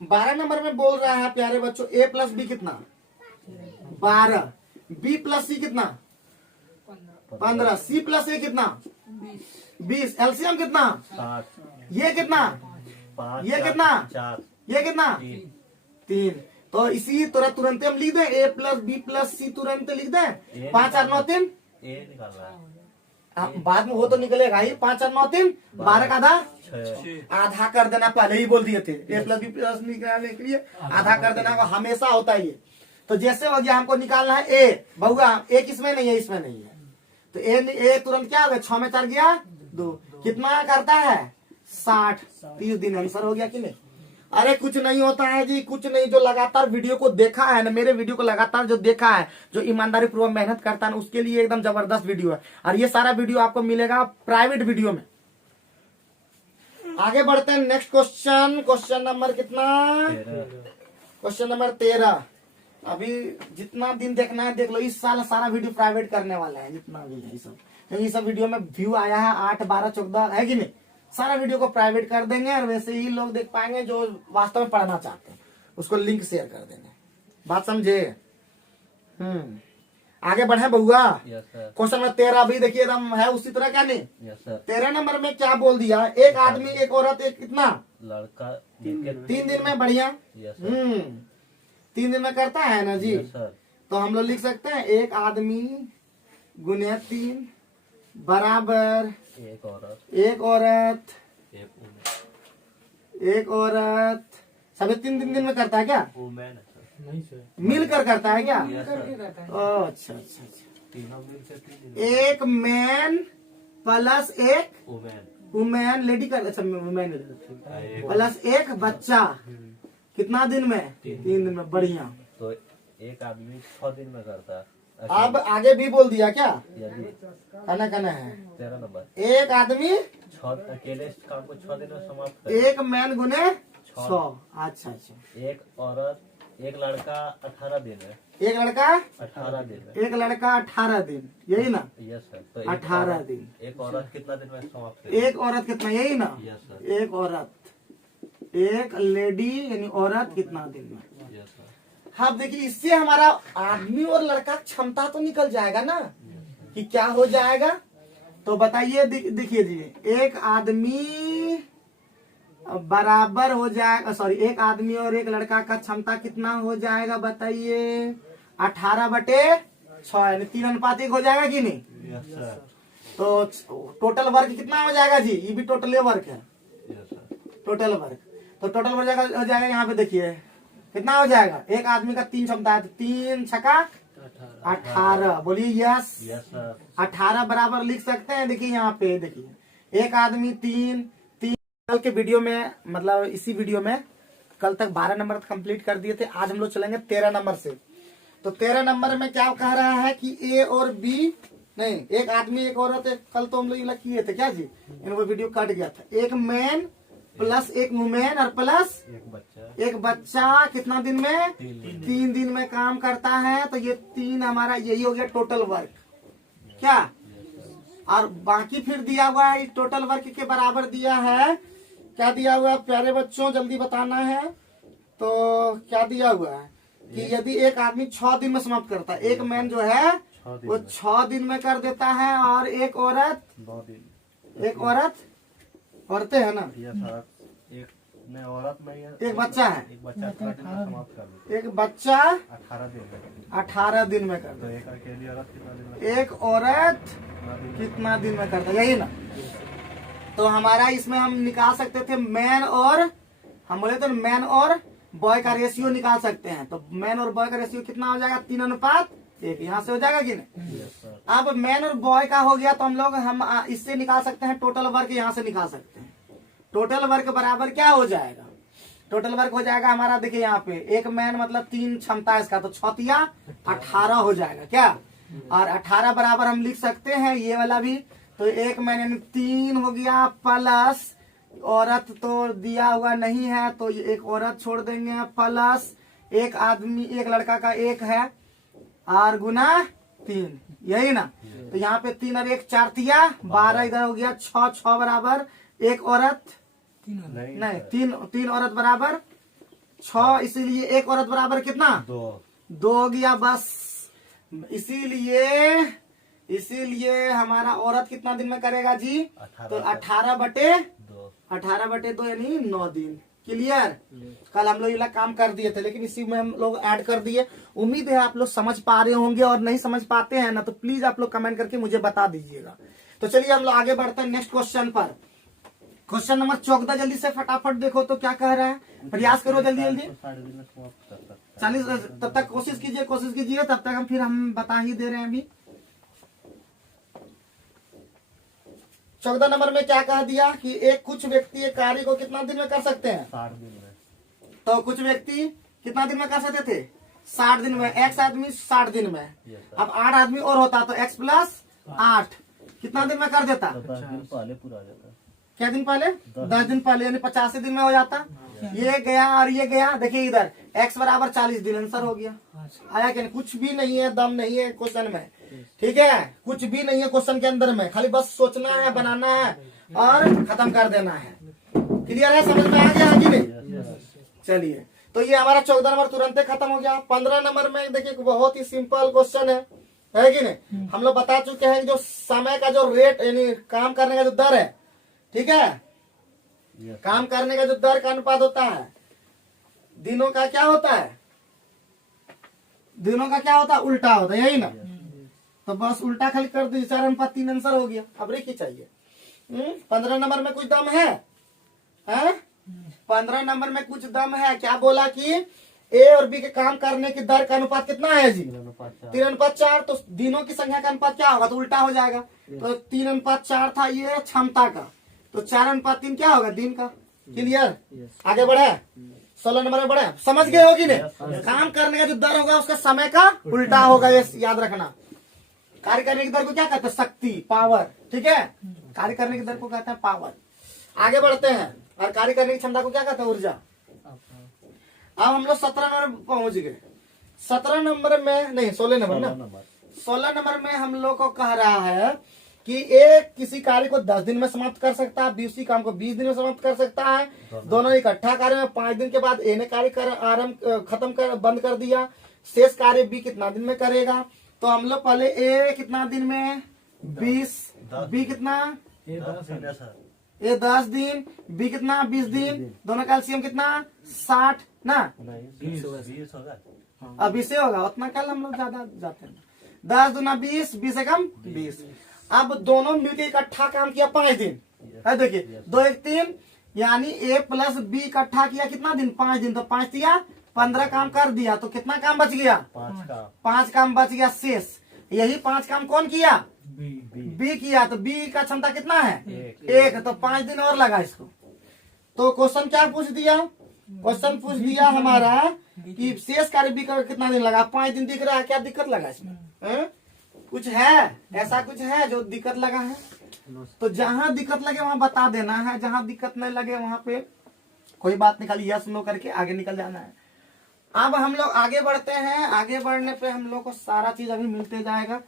12 नंबर में बोल रहा है प्यारे बच्चों, a प्लस बी कितना 12, b प्लस सी कितना 15, c प्लस ए कितना 20, एलसीएम कितना 60 ये कितना 5 ये कितना 4 ये कितना 3। तो इसी तुरंत हम लिख दें a प्लस बी प्लस सी तुरंत लिख दें 5 और 9 3। ए निकाल रहा है बाद में वो तो निकलेगा ही 5 और 9 3 12 का आधा 6 आधा कर देना, पहले ही बोल दिए थे a प्लस बी प्लस निकालने के लिए आधा कर देना वो हमेशा होता है ये। तो जैसे हो गया हमको निकालना है a, बहुआ a किसमें नहीं है इसमें नहीं है, तो a तुरंत क्या हो गया 6 में 4 गया 2, कितना करता है 60, 30 दिन आंसर हो गया कि नहीं। अरे कुछ नहीं होता है जी, कुछ नहीं। जो लगातार वीडियो को देखा है ना, मेरे वीडियो को लगातार जो देखा है, जो ईमानदारी पूर्वक मेहनत करता है ना, उसके लिए एकदम जबरदस्त वीडियो है। और ये सारा वीडियो आपको मिलेगा प्राइवेट वीडियो में। आगे बढ़ते हैं नेक्स्ट क्वेश्चन। क्वेश्चन नंबर कितना, क्वेश्चन नंबर 13। अभी जितना दिन देखना है देख लो, इस साल सारा वीडियो प्राइवेट करने वाला है जितना भी है सब, क्योंकि सब वीडियो में व्यू आया है 8, 12, 14 है कि नहीं। सारा वीडियो को प्राइवेट कर देंगे और वैसे ही लोग देख पाएंगे जो वास्तव में पढ़ना चाहते हैं, उसको लिंक शेयर कर देंगे। बात समझे। आगे बढ़े बउआ। यस सर क्वेश्चन नंबर 13 अभी देखिए एकदम है उसी तरह क्या नहीं। यस सर 13 नंबर में क्या बोल दिया, एक आदमी एक औरत एक कितना लड़का 3 दिन में, बढ़िया। यस सर 3 दिन में करता है ना जी। यस सर तो हम लोग लिख सकते हैं एक आदमी गुने 3 बराबर एक औरत एक औरत एक एक औरत, सभी 3 दिन में करता है क्या, वुमेन है सर नहीं सर मिलकर करता है क्या। यस सर रहता है ओह अच्छा अच्छा अच्छा। तीनों मिलकर 3 दिन एक मैन प्लस एक वुमेन वुमेन लेडी कर, अच्छा वुमेन एक प्लस एक बच्चा कितना दिन में 3 दिन में, बढ़िया। तो एक आदमी 6 दिन में करता है। अब आगे भी बोल दिया क्या, यदि कहना है 13 नंबर एक आदमी 6 अकेले इस काम को 6 दिन में समाप्त कर, एक मैन गुने 100। अच्छा अच्छा। एक औरत एक लड़का 18 दिन है, एक लड़का 18 दिन है। एक लड़का 18 दिन, यही ना। यस सर तो 18 दिन। एक औरत कितना दिन में समाप्त कर, एक औरत कितना, यही ना। यस सर एक औरत एक लेडी यानी औरत कितना दिन में। यस सर हाँ देखिए, इससे हमारा आदमी और लड़का क्षमता तो निकल जाएगा ना कि क्या हो जाएगा। तो बताइए देखिए जी, एक आदमी बराबर हो जाएगा, सॉरी एक आदमी और एक लड़का का क्षमता कितना हो जाएगा बताइए, 18/6 यानी 3:1 हो जाएगा कि नहीं। यस सर तो टोटल वर्क कितना हो जाएगा जी, ये भी टोटल वर्क है, यस सर टोटल वर्क। तो टोटल हो जाएगा यहाँ पे देखिए कितना हो जाएगा, एक आदमी का 3 क्षमता है, 3 छक्का 18, बोलिए यस। यस सर 18 बराबर लिख सकते हैं। देखिए यहाँ पे देखिए एक आदमी 3 कल के वीडियो में, मतलब इसी वीडियो में कल तक 12 नंबर कंप्लीट कर दिए थे। आज हम लोग चलेंगे 13 नंबर से। तो 13 नंबर में क्या कह रहा है कि ए और बी नहीं, एक आदमी एक औरत एक, कल तो हम लोग किए थे क्या जी, वो वीडियो कट गया था। एक मैन प्लस एक वुमेन और प्लस एक बच्चा कितना दिन में 3 दिन में काम करता है। तो ये 3 हमारा यही हो गया टोटल वर्क क्या। और बाकी फिर दिया हुआ है टोटल वर्क के बराबर दिया है, क्या दिया हुआ है प्यारे बच्चों, जल्दी बताना है। तो क्या दिया हुआ है कि यदि एक आदमी 6 दिन में समाप्त करता है, एक मैन जो है वो 6 दिन में कर देता है, और एक औरत 9 दिन। एक औरत औरतें है ना, यस सर एक में औरत में एक बच्चा है, एक बच्चा 18 दिन में समाप्त कर देता एक बच्चा है 18 दिन में। 18 दिन में कर तो दे, एक अकेली औरत कितना दिन में, एक औरत कितना दिन में? कितना दिन में करता है, यही ना। तो हमारा इसमें हम निकाल सकते थे मैन और, हम बोले तो मैन और बॉय का रेशियो निकाल सकते हैं। तो मैन और बॉय का रेशियो कितना हो जाएगा 3:1, यहाँ से हो जाएगा कि नहीं। यस सर अब मैन और बॉय का हो गया तो हम लोग इससे निकाल सकते हैं टोटल वर्क, यहाँ से निकाल सकते हैं। टोटल वर्क बराबर क्या हो जाएगा, टोटल वर्क हो जाएगा हमारा, देखिए यहाँ पे एक मैन मतलब 3 क्षमता है इसका, तो 6 18 हो जाएगा क्या। और 18 बराबर हम लिख सकते हैं ये वाला भी, तो एक मैन यानी 3 हो गया प्लस औरत तो दिया हुआ नहीं है, तो ये एक औरत छोड़ देंगे, प्लस एक आदमी, एक लड़का का एक है, आर गुना 3, यही ना। तो यहाँ पे 3 और 1 4 तिया 12, इधर हो गया 6, 6 बराबर एक औरत, नहीं 3 औरत बराबर 6, इसीलिए एक औरत बराबर कितना, 2 हो गया बस। इसीलिए हमारा औरत कितना दिन में करेगा जी, तो 18/2 यानी 9 दिन। क्लियर। कल हम लोग ये काम कर दिए थे, लेकिन इसी में हम लोग ऐड कर दिए। उम्मीद है आप लोग समझ पा रहे होंगे, और नहीं समझ पाते हैं ना तो प्लीज आप लोग कमेंट करके मुझे बता दीजिएगा। तो चलिए हम लोग आगे बढ़ते हैं नेक्स्ट क्वेश्चन पर। क्वेश्चन नंबर 14 जल्दी से फटाफट देखो तो क्या कह रहा है, प्रयास करो जल्दी जल्दी। 40 तब तक कोशिश कीजिए तब तक हम बता ही दे रहे हैं अभी। 14 नंबर में क्या कह दिया कि कुछ व्यक्ति एक कार्य को कितना दिन में कर सकते हैं, 60 दिन में। तो कुछ व्यक्ति कितना दिन में कर सकते थे, 60 दिन में। x आदमी 60 दिन में, अब 8 आदमी और होता तो x प्लस 8 कितना दिन में कर देता, 10 दिन पहले पूरा हो जाता। क्या दिन पहले, 10 दिन पहले, यानी 85 दिन में हो जाता। ये गया और ये गया, देखिए इधर x बराबर 40 दिन, आंसर हो गया। आया क्या, कुछ भी नहीं है, दम नहीं है क्वेश्चन में, ठीक है, कुछ भी नहीं है क्वेश्चन के अंदर में, खाली बस सोचना है, बनाना है और खत्म कर देना है। क्लियर है, समझ में आ गया कि नहीं। चलिए, तो ये हमारा 14 नंबर तुरंत खत्म हो गया। 15 नंबर में देखिए बहुत ही सिंपल क्वेश्चन है कि नहीं। हम लोग बता चुके हैं जो समय का जो रेट यानी काम करने का जो दर है, ठीक है, काम करने का जो दर का अनुपात होता है, दिनों का क्या होता है, दिनों का क्या होता है, उल्टा होता है, यही ना। तो बस उल्टा खाली कर दीजिए, 4:3 आंसर हो गया। अब रेखी चाहिए। 15 नंबर में कुछ दम है, 15 नंबर में कुछ दम है। क्या बोला कि ए और बी के काम करने की दर का अनुपात कितना है जी, 3:4। तो दिनों की संख्या का अनुपात क्या होगा, तो उल्टा हो जाएगा। तो 3:4 था ये क्षमता का, तो 4:3 क्या होगा, दिन का। क्लियर, आगे बढ़े। 16 नंबर में बढ़े, समझ गए होगी नहीं। काम करने का जो दर होगा उसका समय का उल्टा होगा, ये याद रखना। कार्य करने की दर को क्या कहते हैं, शक्ति, पावर, ठीक है। कार्य करने की दर को कहते हैं पावर। आगे बढ़ते हैं, और कार्य करने की क्षमता को क्या कहते हैं, ऊर्जा। अब हम लोग 17 नंबर पहुंच गए। 17 नंबर में नहीं, 16 नंबर ना, 16 नंबर में हम लोग को कह रहा है कि एक किसी कार्य को 10 दिन में समाप्त कर सकता है, बी उसी काम को 20 दिन में समाप्त कर सकता है। दोनों इकट्ठा कार्य में 5 दिन के बाद ए ने कार्य बंद कर दिया। शेष कार्य बी कितना दिन में करेगा। तो हम लोग पहले ए कितना दिन में, 20, बी कितना, ए 10 दिन, बी कितना 20 दिन, दोनों का एलसीएम कितना 60 ना, 20 होगा। अब इसे होगा उतना, कल हम लोग ज्यादा जाते हैं। 10 दूना 20, 20 से कम 20। अब दोनों मिलकर इकट्ठा काम किया 5 दिन, है देखिए 2 1 3, यानी ए प्लस बी इकट्ठा किया कितना दिन, 5 दिन। तो 5 दिया 15 काम कर दिया, तो कितना काम बच गया, 5 काम बच गया शेष। यही 5 काम कौन किया, बी किया। तो बी का क्षमता कितना है, 1। तो 5 दिन और लगा इसको। तो क्वेश्चन क्या पूछ दिया, क्वेश्चन पूछ दिया हमारा कि शेष कार्य बी का कितना दिन लगा। 5 दिन दिख रहा है, क्या दिक्कत लगा इसमें, कुछ है, ऐसा कुछ है जो दिक्कत लगा है। तो जहां दिक्कत लगे वहां बता देना है, जहां दिक्कत नहीं लगे वहां पे कोई बात नहीं, खाली यस नो करके आगे निकल जाना है। अब हम लोग आगे बढ़ते हैं। आगे बढ़ने पे हम लोग को सारा चीज अभी मिलते जाएगा।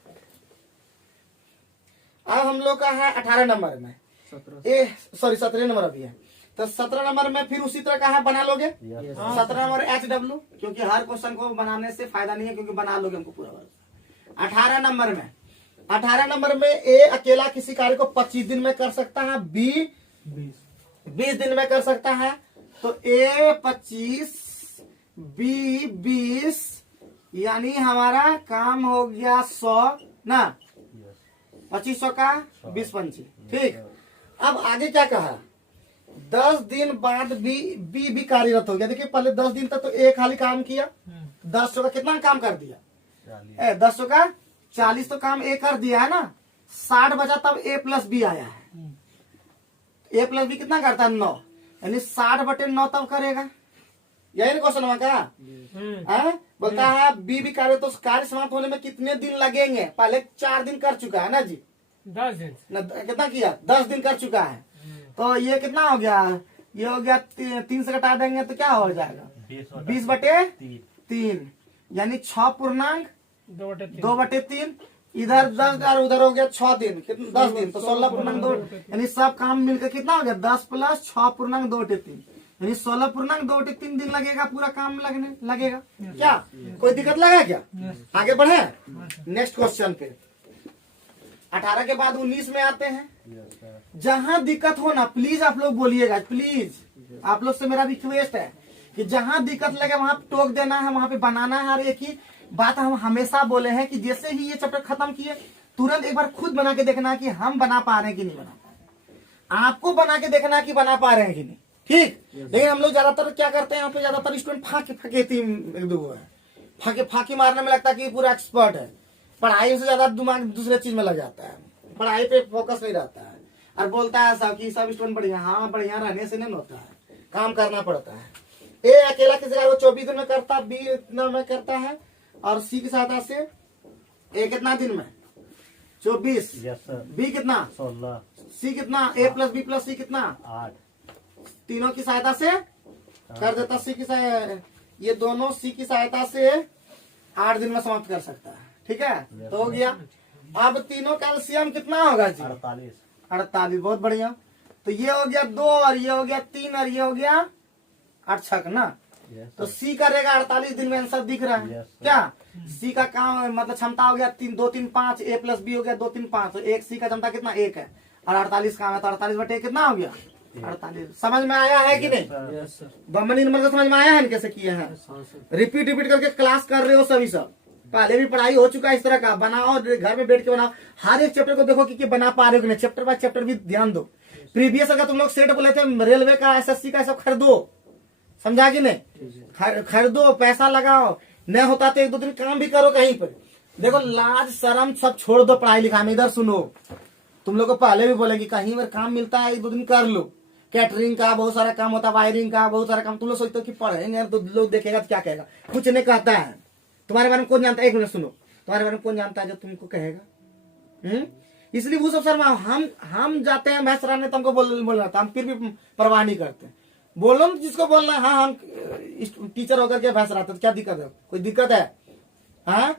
अब हम लोग का है 18 नंबर में, 17 नंबर अभी है। तो 17 नंबर में फिर उसी तरह का है, बना लोगे 17 नंबर HW, क्योंकि हर क्वेश्चन को बनाने से फायदा नहीं है, क्योंकि बना लोगे हमको पूरा भरोसा। 18 नंबर में, 18 नंबर में ए अकेला किसी कार्य को 25 दिन में कर सकता है, बी 20 दिन में कर सकता है। तो ए 25, बी 20, यानी हमारा काम हो गया 100 ना, 2500 का 20 पंची, ठीक। अब आगे क्या कहा, 10 दिन बाद बी भी कार्यरत हो गया। देखिए पहले 10 दिन तक तो ए खाली काम किया, 10 का कितना काम कर दिया, 10 का 40 तो काम ए कर दिया है ना। 60 बचा तब ए प्लस बी आया है। ए प्लस बी कितना करता है, 9, यानी 60/9 तब करेगा। यही क्वेश्चन हुआ क्या, बोलता है बी भी कार्य, तो कार्य समाप्त होने में कितने दिन लगेंगे। पहले 4 दिन कर चुका है ना जी, 10 दिन कितना किया, 10 दिन कर चुका है। तो ये कितना हो गया, ये हो गया 3 से घटा देंगे तो क्या हो जाएगा 20/3, यानी 6.2/3, इधर 10 और उधर हो गया 6 दिन, कितना 10 दिन, तो 16.2, यानी सब काम मिलकर कितना हो गया 10 + 6.2/3, यानी 16.2/3 दिन लगेगा पूरा काम लगेगा। क्या कोई दिक्कत लगा क्या? आगे बढ़े नेक्स्ट क्वेश्चन पे। 18 के बाद 19 में आते हैं। जहां दिक्कत हो ना प्लीज आप लोग बोलिएगा, प्लीज आप लोग से मेरा रिक्वेस्ट है कि जहां दिक्कत लगे वहां टोक देना है, वहां पे बनाना है। और एक ही बात हम हमेशा बोले हैं कि जैसे ही ये चैप्टर खत्म किए तुरंत एक बार खुद बना के देखना कि हम बना पा रहे हैं कि नहीं बना पा रहे, आपको बना के देखना कि बना पा रहे हैं कि नहीं, ठीक। लेकिन हम लोग ज्यादातर क्या करते हैं, यहाँ पे ज्यादातर स्टूडेंट फाके फाकी मारने में लगता है कि पूरा एक्सपर्ट है, पढ़ाई से ज्यादा दिमाग दूसरे चीज में लग जाता है, पढ़ाई पे फोकस नहीं रहता है, और बोलता है सब कि सब स्टूडेंट बढ़िया। हाँ बढ़िया रहने से नहीं होता है, काम करना पड़ता है। ए अकेला किसी वो 24 दिन में करता, बी इतना में करता है, और सी की सहायता से ए कितना दिन में 24, बी कितना 16, सी कितना ए + बी + सी कितना 8, तीनों की सहायता से कर देता। सी की सहायता, ये दोनों सी की सहायता से 8 दिन में समाप्त कर सकता है, ठीक है। तो हो गया। अब तीनों का एलसीएम कितना होगा जी 48, बहुत बढ़िया। तो ये हो गया 2 और ये हो गया 3 और ये हो गया 8 छक ना, तो सी करेगा 48 दिन में, आंसर दिख रहा है क्या। सी का काम मतलब क्षमता हो गया 3 2 3 5, ए + बी हो गया 2 3 5, तो एक सी का क्षमता कितना 1 है, और 48 काम है, तो 48/1 कितना हो गया 48। समझ में आया है कि नहीं? बम्बनी नंबर का समझ में आया है कैसे किए हैं? रिपीट करके क्लास कर रहे हो सभी, सब पहले भी पढ़ाई हो चुका है इस तरह का। बनाओ घर में बैठ के बनाओ, हर एक चैप्टर को देखो कि बना पा रहे हो कि नहीं, चैप्टर बाय चैप्टर भी ध्यान दो। प्रीवियस अगर तुम लोग सेट बोले थे रेलवे का एसएससी का सब खरीदो, समझा कि नहीं, खरीदो पैसा लगाओ, नहीं होता तो 1-2 दिन काम भी करो कहीं पर। देखो लाज शर्म सब छोड़ दो पढ़ाई लिखाई में, इधर सुनो। तुम लोग को पहले भी बोले कि कहीं पर काम मिलता है 1-2 दिन कर लो, कैटरिंग का बहुत सारा काम होता है, वायरिंग का बहुत सारा काम। तुम लोग सोचते हो कि पढ़ेंगे तो लोग देखेगा तो क्या कहेगा, कुछ नहीं कहता है। तुम्हारे बारे में कौन जानता है, एक मिनट सुनो, तुम्हारे बारे में कौन जानता है जो तुमको कहेगा। इसलिए वो सब शर्मा, हम जाते हैं भैंस ने तुमको बोलना था, हम फिर भी परवाह नहीं करते। बोलो जिसको बोलना है। हाँ हम टीचर होकर के भैंस रहते, तो क्या दिक्कत है, कोई दिक्कत है? हाँ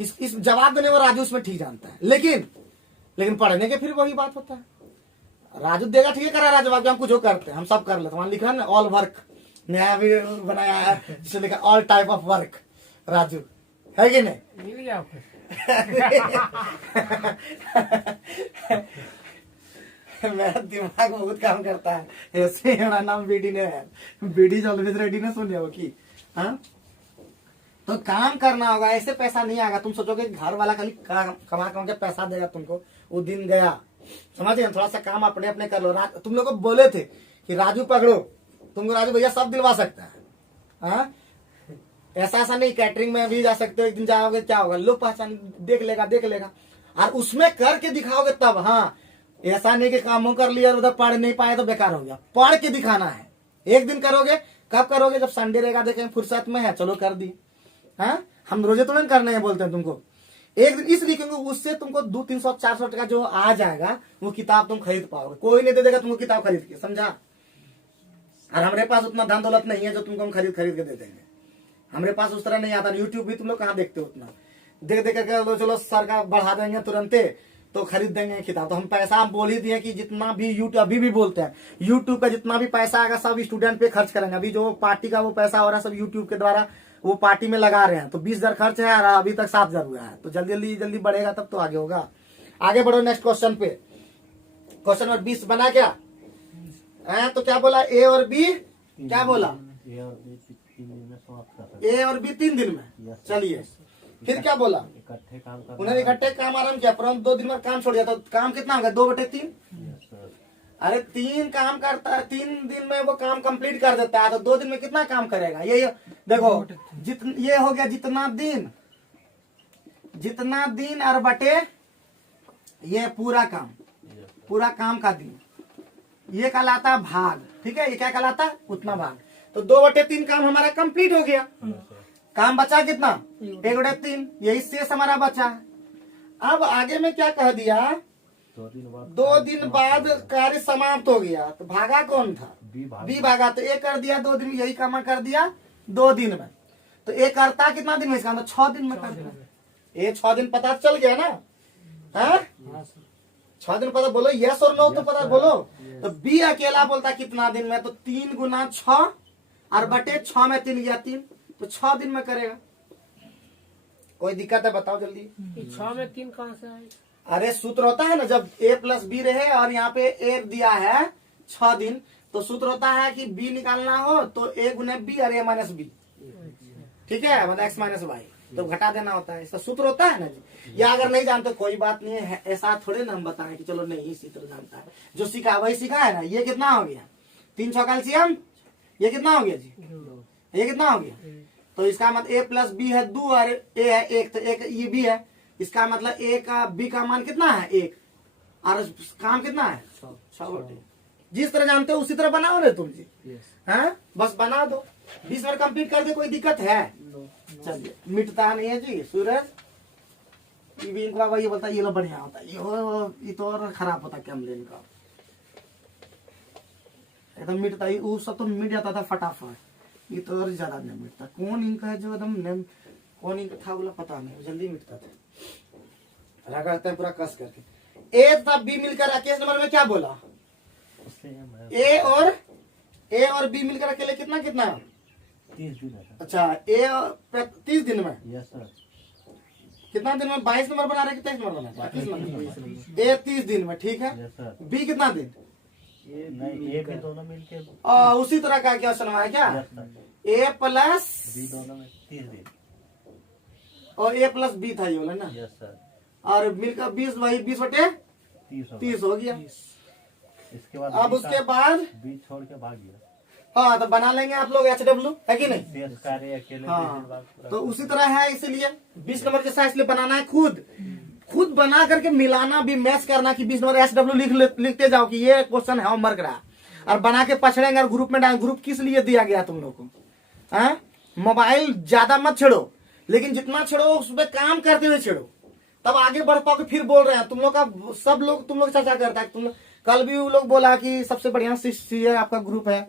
इस जवाब देने में राजू उसमें ठीक जानता है, लेकिन पढ़ने के फिर वही बात होता है। राजू देगा ठीक है, करा राजू बाकी हम कुछ जो करते हैं हम सब कर लेते। वहां लिखा है ना ऑल वर्क, नया भी बनाया है जिसमें लिखा all type of work, Raju है कि नहीं? मिल गया मेरा दिमाग बहुत काम करता है, ऐसे मेरा नाम बीडी ने है, बीडी ऑलवेज रेडी ने सुने हो कि हाँ। तो काम करना होगा, ऐसे पैसा नहीं आएगा। तुम सोचोगे घर वाला खाली कमा के पैसा देगा तुमको, वो दिन गया। समझे? थोड़ा सा काम अपने अपने कर लो। तुम लोग को बोले थे कि राजू पकड़ो, तुमको राजू भैया सब दिलवा सकता है। हाँ ऐसा नहीं, कैटरिंग में भी जा सकते हो, एक दिन जाओगे क्या होगा, लोग पहचान देख लेगा और उसमें करके दिखाओगे तब। हाँ ऐसा नहीं कि कामों कर लिया उधर पढ़ नहीं पाए तो बेकार हो गया, पढ़ के दिखाना है। एक दिन करोगे, कब करोगे? जब संडे रहेगा, देखें फुर्सत में है, चलो कर दी। हाँ हम रोजे तो नहीं करने हैं बोलते हैं तुमको, एक दिन इसलिए क्योंकि उससे तुमको 200-300-400 टका जो आ जाएगा वो किताब तुम खरीद पाओगे। कोई नहीं दे देगा तुमको किताब खरीद के, समझा? और हमारे पास उतना धन दौलत नहीं है जो तुमको हम खरीद के दे देंगे। हमारे पास उस तरह नहीं आता। यूट्यूब भी तुम लोग कहाँ देखते हो, उतना देख करके चलो सरकार बढ़ा देंगे तुरंते तो खरीद देंगे किताब। तो हम पैसा हम बोल ही दिए कि जितना भी यूट्यूब अभी भी बोलते हैं, यूट्यूब का जितना भी पैसा आएगा सब स्टूडेंट पे खर्च करेंगे। अभी जो पार्टी का वो पैसा हो रहा है सब यूट्यूब के द्वारा वो पार्टी में लगा रहे हैं। तो 20,000 खर्च है और अभी तक 7,000 हुआ है। तो जल्दी बढ़ेगा तब तो आगे होगा। आगे बढ़ो नेक्स्ट क्वेश्चन पे। क्वेश्चन नंबर 20 बना क्या तो क्या बोला? ए और बी क्या बोला? ए और बी 3 दिन में। चलिए फिर क्या बोला? इकट्ठे काम करना, उन्होंने इकट्ठे काम आरम्भ किया, परंतु 2 दिन में काम छोड़ दिया। तो काम कितना होगा? 2/3। अरे 3 काम करता है, 3 दिन में वो काम कंप्लीट कर देता है। तो 2 दिन में कितना काम करेगा? ये देखो ये हो गया जितना दिन और बटे ये पूरा काम का दिन, ये कहलाता है भाग। ठीक है, ये क्या कहलाता है? उतना भाग। तो 2/3 काम हमारा कंप्लीट हो गया। काम बचा कितना? 1/3। यही शेष हमारा बचा। अब आगे में क्या कह दिया 2 दिन बाद कार्य समाप्त हो गया, तो भागा कौन था? बी भागा, तो ए कर दिया 2 दिन में, यही काम कर दिया 2 दिन में। तो ए करता कितना दिन में? इसका मतलब 6 दिन में कर दिया। ये 6 दिन पता चल गया ना? हाँ 6 दिन पता, बोलो यस और नो तो पता बोलो। तो बी अकेला बोलता कितना दिन में? तो 3 गुना 6 और बटे 6 में 3 गया 3, तो 6 दिन में करेगा। कोई दिक्कत है बताओ जल्दी। 6 में 3 कहाँ से आए? अरे सूत्र होता है ना, जब ए प्लस बी रहे और यहाँ पे ए दिया है 6 दिन, तो सूत्र होता है कि बी निकालना हो तो ए गुने बी और ए माइनस बी, ठीक है, मतलब एक्स माइनस वाई, तो घटा देना होता है, इसका सूत्र होता है ना जी। या अगर नहीं जानते कोई बात नहीं है, ऐसा थोड़े ना हम बताएं कि चलो नहीं सूत्र जानता है, जो सीखा वही सीखा है ना। ये कितना हो गया? 3 6 कैल्शियम, ये कितना हो गया जी? ये कितना हो गया? तो इसका मतलब ए प्लस बी है 2 और ए है 1, तो एक ये बी है, इसका मतलब ए का बी का मान कितना है? 1, और काम कितना है? 6। जिस तरह जानते हो उसी तरह बनाओ ना तुम जी। हाँ बस बना दो, 20 मिनट कंप्लीट कर दे, कोई दिक्कत है? चलिए, मिटता नहीं है जी सूरज। ये भी इनका वही बोलता है ये लो बढ़िया होता है, ये तो और खराब होता है कैमलिन का, एकदम मिटता है। वो सब तो मिट जाता था फटाफट, ये तो और ज्यादा नहीं मिटता। कौन इनका है जो एकदम, कौन इनका था बोला पता नहीं, जल्दी मिटता था। रगड़ते हैं पूरा कस करके। ए तथा बी मिलकर अकेले नंबर में क्या बोला? ए और बी मिलकर अकेले कितना कितना? 30 दिन है। अच्छा, ए 30 दिन में, यस सर। कितना दिन में? 22 नंबर बना रहे, 23 नंबर बना रहे? 30 नंबर। ए 30 दिन में, ठीक है। Yes sir. बी कितना दिन? ये नहीं, ए भी दोनों मिलके उसी तरह का क्वेश्चन है क्या? Yes sir. A plus B दोनों में 30 दिन। और ए प्लस बी था ये बोला ना, यस सर। और मिलकर 20, वही 20 बटे 30 हो गया। इसके बाद अब उसके बाद बी छोड़ के भाग गया। हाँ, तो बना लेंगे आप लोग HW, है कि नहीं? शेष कार्य अकेले 20 दिन हाँ, बाद पूरा तो उसी तरह है, इसीलिए 20 नंबर जैसा इसलिए बनाना है, खुद बना करके मिलाना भी, मैच करना कि 20 नंबर SW लिखते जाओ कि ये क्वेश्चन है होमवर्क रहा, और बना के पछड़ेंगे और ग्रुप में डालेंगे। ग्रुप किस लिए दिया गया तुम लोग को? हाँ, मोबाइल ज्यादा मत छेड़ो, लेकिन जितना छेड़ो उस पर काम करते हुए छेड़ो, तब आगे बढ़ पाओगे। फिर बोल रहे हैं तुम लोग का, सब लोग तुम लोग चर्चा करता है। तुम लोग कल भी वो लोग बोला कि सबसे बढ़िया शिष्य आपका ग्रुप है,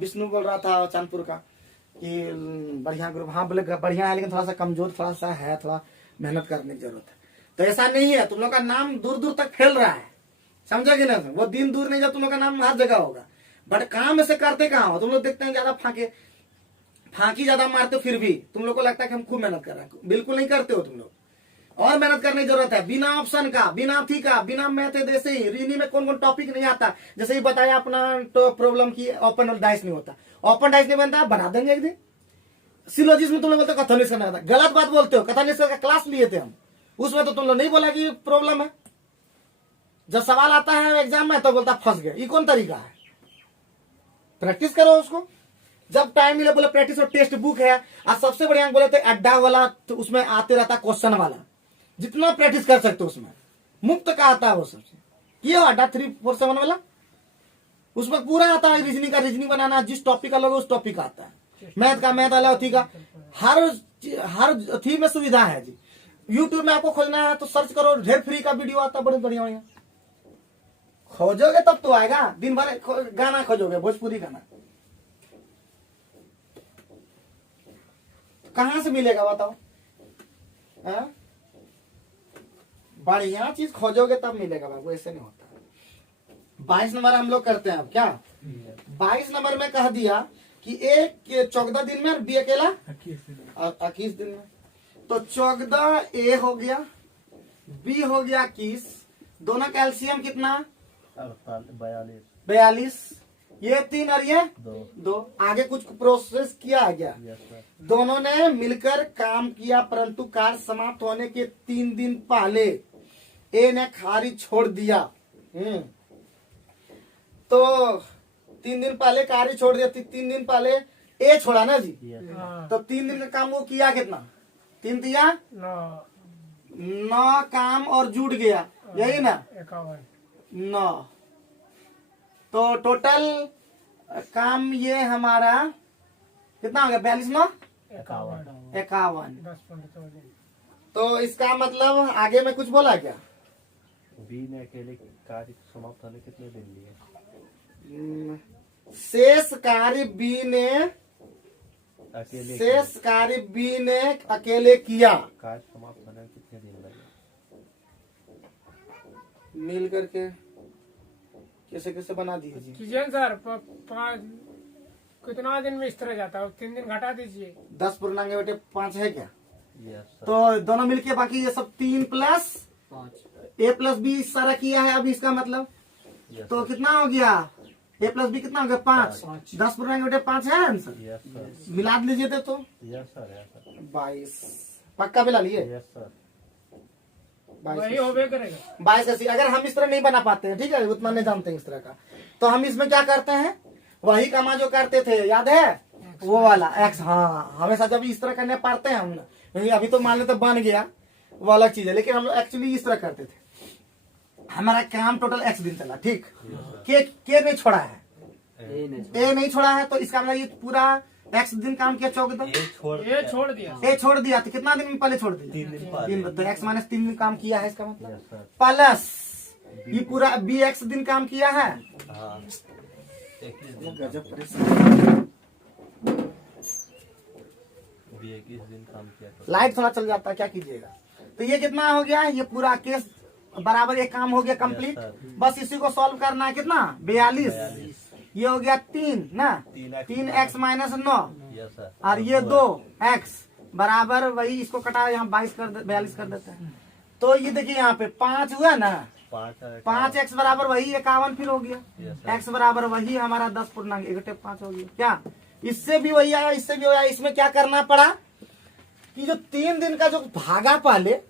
विष्णु बोल रहा था चांदपुर का कि बढ़िया ग्रुप। हाँ बोले बढ़िया है, लेकिन थोड़ा सा कमजोर थोड़ा सा है, थोड़ा मेहनत करने की जरूरत है। तो ऐसा नहीं है, तुम लोग का नाम दूर दूर तक फैल रहा है, समझा कि नहीं? वो दिन दूर नहीं जब तुम लोग का नाम हर जगह होगा, बट काम ऐसे करते कहाँ हो तुम लोग? देखते हैं ज्यादा फांकी ज्यादा मारते हो, फिर भी तुम लोग को लगता है कि हम खूब मेहनत कर रहे हैं। बिल्कुल नहीं करते हो तुम लोग, और मेहनत करने की जरूरत है। बिना ऑप्शन का, बिना थी का, बिना मैथ जैसे ही रीजनिंग में कौन कौन टॉपिक नहीं आता, जैसे ही बताया अपना तो प्रॉब्लम की ओपन डाइस नहीं होता, ओपन डाइस नहीं बनता, बना देंगे एक दिन। सिलोजिस में तुम लोग बोलते हो कथन निष्कर्ष था, गलत बात बोलते हो। कथन निष्कर्ष का क्लास लिए थे हम, उसमें तो तुम लोग नहीं बोला कि प्रॉब्लम है। जब सवाल आता है एग्जाम में तो बोलता फंस गए। ये कौन तरीका है? प्रैक्टिस करो उसको, जब टाइम मिले बोले प्रैक्टिस। और टेक्स्ट बुक है, और सबसे बढ़िया बोले थे अड्डा वाला, तो उसमें आते रहता क्वेश्चन वाला, जितना प्रैक्टिस कर सकते हो उसमें, मुफ्त का आता है वो सबसे। ये अड्डा 347 वाला, उसमें पूरा आता है रीजनिंग का, रीजनिंग बनाना, जिस टॉपिक का लोगे उस टॉपिक का आता है। मैथ का मैथ वाला, थी का हर थी में सुविधा है जी। यूट्यूब में आपको खोजना है तो सर्च करो, ढेर फ्री का वीडियो आता है, बड़े बढ़िया बढ़िया। खोजोगे तब तो आएगा, दिन भर गाना खोजोगे, भोजपुरी गाना कहां से मिलेगा बताओ? बढ़िया चीज खोजोगे तब मिलेगा बाबू, ऐसे नहीं होता। 22 नंबर हम लोग करते हैं अब क्या? 22 नंबर में कह दिया कि ए 14 दिन में और बी अकेला 21 दिन में। तो 14 ए हो गया, बी हो गया 21, दोनों कैल्शियम कितना? 42, ये 3 और ये 2। आगे कुछ प्रोसेस किया गया, दोनों ने मिलकर काम किया, परंतु कार्य समाप्त होने के 3 दिन पहले ए ने खारिज छोड़ दिया। तो 3 दिन पहले कार्य छोड़ दिया, 3 दिन पहले ए छोड़ा ना जी। तो 3 दिन का काम वो किया कितना? 3 दिया 9 काम और जुड़ गया, यही ना 9। तो टोटल काम ये हमारा कितना हो गया? 42 9 51। तो इसका मतलब आगे में कुछ बोला क्या? बी ने अकेले कार्य समाप्त होने कितने दिन लिए? शेष कार्य बी ने अकेले शेष कार्य बी ने अकेले किया, कार्य समाप्त होने में कितने दिन लगे? मिल करके कैसे कैसे बना दीजिए। कीजिए सर, 5 कितना दिन में इस तरह जाता है? 3 दिन घटा दीजिए। 10 पूर्णांक बेटे 5 है क्या? Yes sir. तो दोनों मिलके बाकी ये सब 3 प्लस ए प्लस बी सारा किया है। अभी इसका मतलब यस तो सर। कितना हो गया? ए प्लस बी कितना हो गया? 5। 10 पूर्णांक बेटे 5 है आंसर। Yes sir. मिला लीजिए तो यस सर। Yes sir. 22 पक्का मिला लिए। Yes sir. वही होबे करेगा। 22 80। अगर हम इस तरह नहीं बना पाते हैं, ठीक है, उतना नहीं जानते हैं इस तरह का, तो हम इसमें क्या करते हैं, वही कमा जो करते थे, याद है वो वाला एक्स। हाँ, हमेशा जब इस तरह करने पाते हैं हम, क्योंकि अभी तो मान लेते बन गया वो अलग चीज है, लेकिन हम लोग एक्चुअली इस तरह करते थे। हमारा काम टोटल एक्स दिन चला, ठीक। के नहीं छोड़ा है, ए नहीं छोड़ा है, तो इसका मतलब ये पूरा एक्स दिन काम किया 14 दिन। ये छोड़ ये छोड़ दिया। ए छोड़ दिया तो कितना दिन में पहले छोड़ दिया? 3 दिन बाद। 3 तो एक्स माइनस 3 दिन काम किया है, इसका मतलब यस सर। प्लस ये पूरा बी एक्स दिन काम किया है। हाँ 21 दिन। गजब परेशान। बी 21 दिन काम किया तो लाइट थोड़ा चल जाता है, क्या कीजिएगा। तो ये कितना हो गया? ये पूरा केस बराबर एक काम हो गया कंप्लीट। Yes, बस इसी को सॉल्व करना है। कितना? 42। ये हो गया 3 ना, 3 एक्स माइनस 9 यस सर। और ये 2 एक्स बराबर वही, इसको कटा यहाँ 22 कर 42 कर देते हैं। तो ये देखिए यहाँ पे 5 हुआ ना, 5 एक्स बराबर वही 51 फिर हो गया। Yes, sir. एक्स बराबर वही हमारा 10 पूर्णांक 1/5 हो गया। क्या इससे भी वही आया, इससे भी वही आया। इसमें क्या करना पड़ा कि जो 3 दिन का जो भागा पहले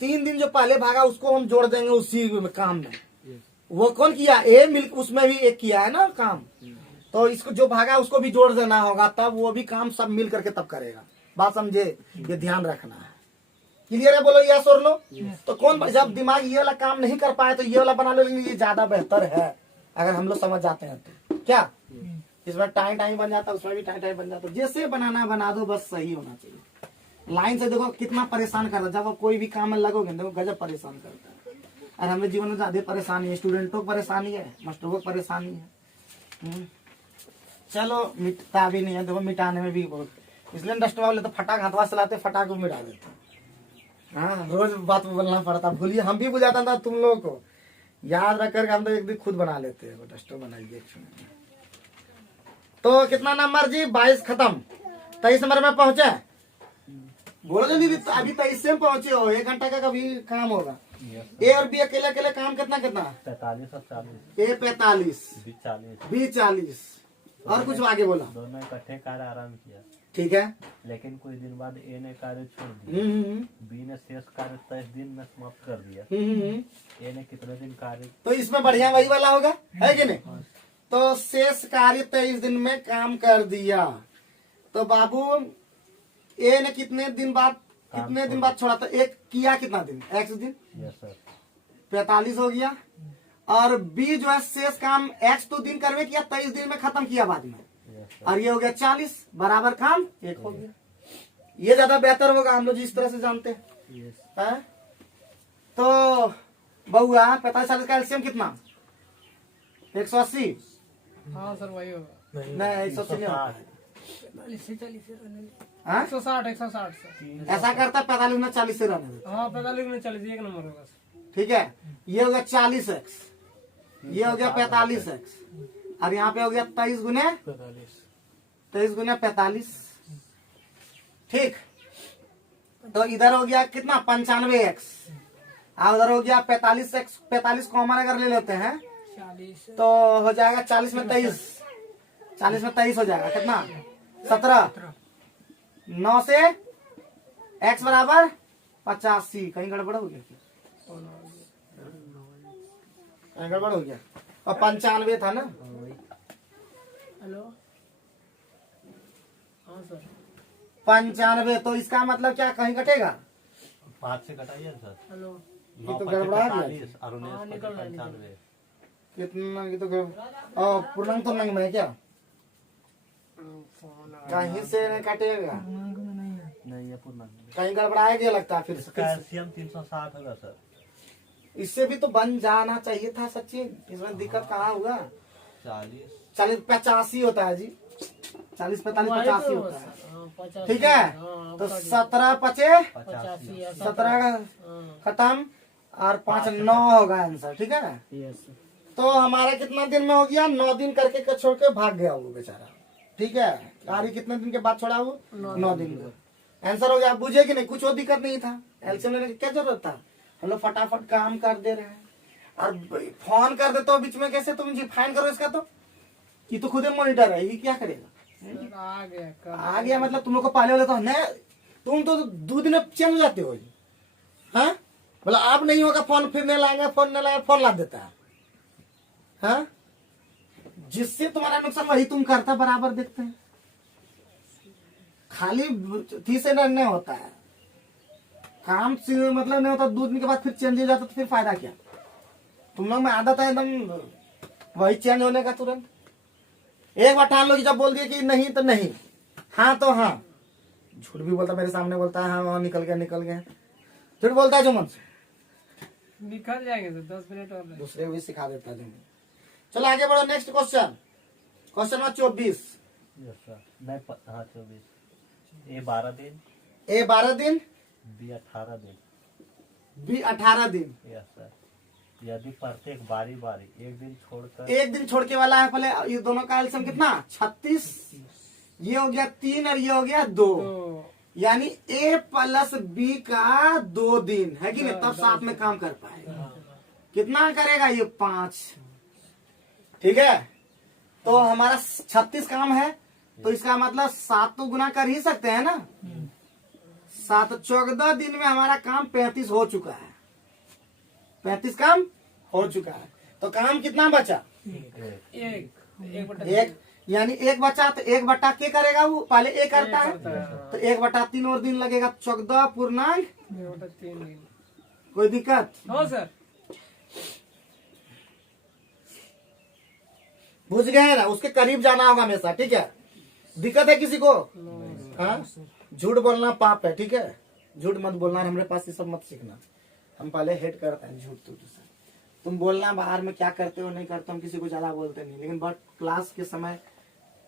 3 दिन जो पहले भागा उसको हम जोड़ देंगे उसी में काम में। वो कौन किया? ए मिल, उसमें भी एक किया है ना काम, तो इसको जो भागा उसको भी जोड़ देना होगा, तब वो भी काम सब मिल करके तब करेगा। बात समझे? ये ध्यान रखना है। क्लियर है? बोलो यस और नो। तो कौन जब दिमाग ये वाला काम नहीं कर पाए तो ये वाला बना लो, ये ज्यादा बेहतर है अगर हम लोग समझ जाते हैं तो। क्या इसमें टाइम बन जाता है, उसमें भी टाइम बन जाता है। जैसे बनाना बना दो, बस सही होना चाहिए। लाइन से देखो कितना परेशान कर रहा है। जब आप कोई भी काम में लगोगे देखो गजब परेशान करता है। और हमें जीवन में ज्यादा परेशानी है, स्टूडेंटों को परेशानी है, मास्टरों को परेशानी है। चलो मिटता भी नहीं है, देखो मिटाने में भी बहुत, इसलिए डस्टवा वाले तो फटाक हाथवा चलाते, फटाक को मिटा देते। हाँ, रोज बात बोलना पड़ता। भूलिए, हम भी बुझाता था तुम लोगों को, याद रख कर हम तो एक दिन खुद बना लेते हैं। डस्टर बनाइए। तो कितना नंबर जी? 22 खत्म। 23 नंबर में पहुंचे। बोलो जल्दी, अभी 23 से पहुंचे हो। 1 घंटा का कभी काम होगा। ए और बी अकेले अकेले काम कितना 45 और 40। ए 45, बी 40। बी 40 और कुछ आगे बोला। दोनों इकट्ठे कार्य आराम किया, ठीक है। लेकिन कुछ दिन बाद ए ने कार्य छोड़ दिया। बी ने शेष कार्य 23 दिन में समाप्त कर दिया। ए ने कितने दिन कार्य? तो इसमें बढ़िया वही वाला होगा, है कि नहीं? तो शेष कार्य 23 दिन में काम कर दिया। तो बाबू ए ने कितने दिन बाद छोड़ा? तो एक किया कितना दिन? एक्स दिन। Yes sir. 45 हो गया। और बी जो है शेष काम एक्स तो दिन करवे किया, 23 दिन में खत्म किया बाद में। Yes sir. और ये हो गया 40 बराबर काम 1 हो गया। ये ज्यादा बेहतर होगा हम लोग जिस तरह से जानते हैं। यस। है? तो बहुआ 45 का एलसीएम कितना? 180। हाँ सर वही होगा। नहीं 180 नहीं होता है। 40 हाँ? 160 सर। ऐसा करता है 45 में 40 से रहने देता। हाँ 45 में 40 एक नंबर होगा सर। ठीक है। ये हो गया 40 एक्स, ये हो गया 45 एक्स, और यहाँ पे हो गया 23 गुने 45। ठीक। तो इधर हो गया कितना? 95 एक्स, और उधर हो गया 45 एक्स। 45 कॉमन अगर ले लेते हैं 40 तो हो जाएगा 40 में 23, 40 में 23 हो जाएगा कितना? 17। 9 से एक्स बराबर 85। कहीं गड़बड़ हो गया? कहीं गड़बड़ हो गया? और 95 था ना? हेलो। हाँ सर। 95। तो इसका मतलब क्या कहीं कटेगा? 5 से घटाइए सर। हेलो। ये तो गड़बड़ा गया। 45 और 19 निकल रहा है, 95। कितना? ये तो पूर्णांक तो नहीं है क्या? कहीं से नहीं कटेगा, नहीं ये पूर्णांक कहीं गड़बड़ाया गया लगता है फिर से। कैल्शियम 360 होगा सर। इससे भी तो बन जाना चाहिए था सचिन, इसमें दिक्कत कहाँ हुआ। 40 85 होता है जी, 40 45 85 होता है, ठीक है। तो 17 पचे 17 खत्म और 5 9 होगा आंसर, ठीक है। तो हमारा कितना दिन में हो गया, 9 दिन करके छोड़ के भाग गया वो बेचारा, ठीक है। आरी कितने दिन के बाद छोड़ा वो, 9 दिन का आंसर हो गया। आप बुझे कि नहीं, कुछ और दिक्कत नहीं था, एलसीएम लेने की क्या जरूरत था, हम लोग फटाफट काम कर दे रहे हैं। और फोन कर देते हो बीच में, कैसे तुम जी फाइन करो इसका, तो ये तो खुद ही मॉनिटर है, ये क्या करेगा। आ गया मतलब तुम लोग को पहले वाले तो नहीं, तुम तो 2 दिन में चेंज हो जाते हो, हाँ मतलब आप नहीं होगा फोन, फिर नहीं लाएंगे, फोन नहीं लाएंगे, फोन ला देता है, हाँ। जिससे तुम्हारा नुकसान वही तुम करता बराबर देखते हैं, खाली थी से नहीं होता है काम से, मतलब नहीं होता। 2 दिन के बाद फिर चेंज हो जाता तो फिर फायदा क्या। तुम लोग में आदत है एकदम वही चेंज होने का तुरंत। एक बार ठान लो कि जब बोल दिए कि नहीं तो नहीं, हाँ तो हाँ। झूठ भी बोलता, मेरे सामने बोलता है हाँ निकल गया, झूठ बोलता है जो मन से निकल जाएंगे तो 10 मिनट और दूसरे को भी सिखा देता है। चलो आगे बढ़ो, नेक्स्ट क्वेश्चन, क्वेश्चन नंबर 24। नहीं हाँ 24। ए 12 दिन, ए 12 दिन, बी 18 दिन, बी 18 दिन। Yes sir. यदि प्रत्येक बारी बारी एक दिन छोड़कर, एक दिन छोड़ के वाला है, पहले ये दोनों का एलसीएम कितना 36, ये हो गया 3 और ये हो गया 2, यानी ए प्लस बी का 2 दिन है कि नहीं, तब साथ में काम कर पाएगा। कितना करेगा ये 5, ठीक है। तो हमारा 36 काम है, तो इसका मतलब 7 तो गुना कर ही सकते हैं ना, 7 14 दिन में हमारा काम 35 हो चुका है, 35 काम हो चुका है। तो काम कितना बचा, एक, यानी 1 बचा, तो 1 बटा के करेगा वो, पहले 1 करता है, तो 1 बटा 3 और दिन लगेगा, 14 पूर्णांक 3 दिन। कोई दिक्कत हो सर, बुझ गए ना, उसके करीब जाना होगा हमेशा, ठीक है। दिक्कत है किसी को, हाँ। झूठ बोलना पाप है, ठीक है, झूठ मत बोलना, हमारे पास ये सब मत सीखना, हम पहले हेट करते हैं झूठ। तो तुम बोलना बाहर में क्या करते हो नहीं करते, हम किसी को ज्यादा बोलते नहीं, लेकिन बट क्लास के समय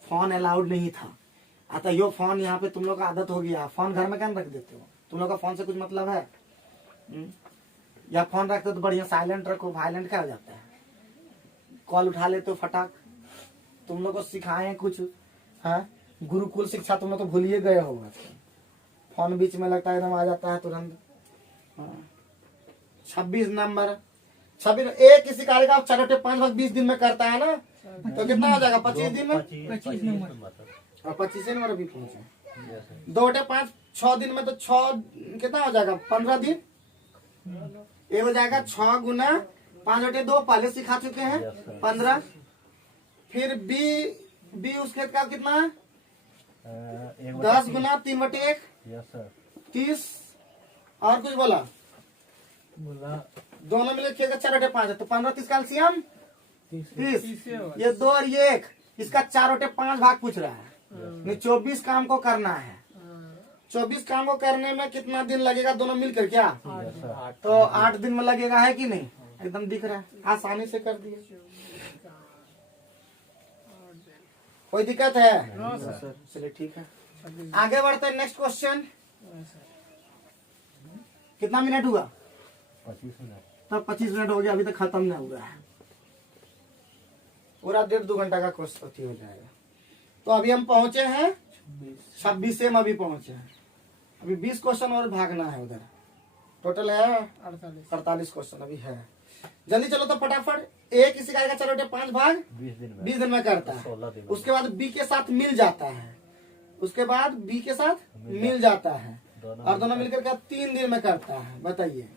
फोन अलाउड नहीं था। आता यो फोन यहाँ पे तुम लोग का आदत हो गया, फोन घर में क्या रख देते हो, तुम लोग का फोन से कुछ मतलब है, या फोन रखते हो तो बढ़िया साइलेंट रखो, वायलेंट क्या हो जाता है, कॉल उठा लेते हो फटाक। तुम लोग को सिखाए कुछ, हाँ गुरुकुल शिक्षा तुम लोग तो भूलिए गए होगा, फोन बीच में लगता है एकदम आ जाता है तुरंत। 26 नंबर, 26 एक किसी कार्य का 4 बटे 5 भाग 20 दिन में करता है ना, तो कितना हो जाएगा 25 दिन में, 25 नंबर और 25 नंबर भी पहुंचे। 2 बटे 5 6 दिन में, तो 6 कितना हो जाएगा 15 दिन, ये हो जाएगा 6 गुना 5 बटे 2, पहले सिखा चुके हैं 15। फिर बी उस खेत का कितना, 10 गुना 3 बटे 1, 30, और कुछ बोला दोनों मिले खेत का 4 बटे 5 है, तो 15 30 कैल्शियम 30, ये 2 और ये 1, इसका 4 बटे 5 भाग पूछ रहा है। 24 काम को करना है, 24 काम को करने में कितना दिन लगेगा दोनों मिलकर, क्या तो 8 दिन में लगेगा, है कि नहीं, एकदम दिख रहा है, आसानी से कर दिए। कोई दिक्कत है, चलिए ठीक है, आगे बढ़ते हैं। नेक्स्ट क्वेश्चन, कितना मिनट हुआ, 25 मिनट, तब 25 मिनट हो गया, अभी तक खत्म नहीं हुआ है, पूरा 1.5-2 घंटा का क्वेश्चन हो जाएगा। तो अभी हम पहुंचे हैं 26 में, अभी पहुंचे हैं, अभी 20 क्वेश्चन और भागना है उधर, टोटल है 48 क्वेश्चन अभी है। जल्दी चलो तो फटाफट। ए किसी कार्य का 4 बटे 5 भाग 20 दिन में करता है, उसके बाद बी के साथ मिल जाता है, उसके बाद बी के साथ मिल जाता है, और दोनों मिलकर के 3 दिन में करता है, बताइए।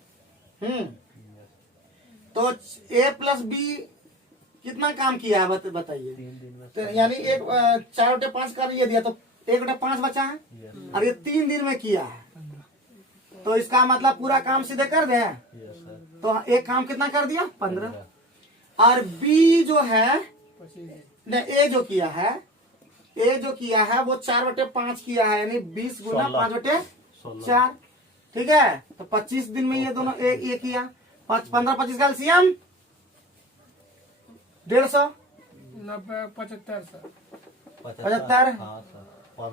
तो ए प्लस बी कितना काम किया है बताइए, तो यानी 4 बटे 5 कर ये दिया, तो 1 बटे 5 बचा है, और ये 3 दिन में किया है, तो इसका मतलब पूरा काम सीधे कर दे, तो एक काम कितना कर दिया 15। और बी जो है, ए जो किया है वो 4 बटे 5 किया है, यानी 20 गुना 5 बटे 4, ठीक है। तो 25 दिन में ये दोनों ये किया, 15 25 का एलसीएम 150 90 75 सर 75 हाँ सर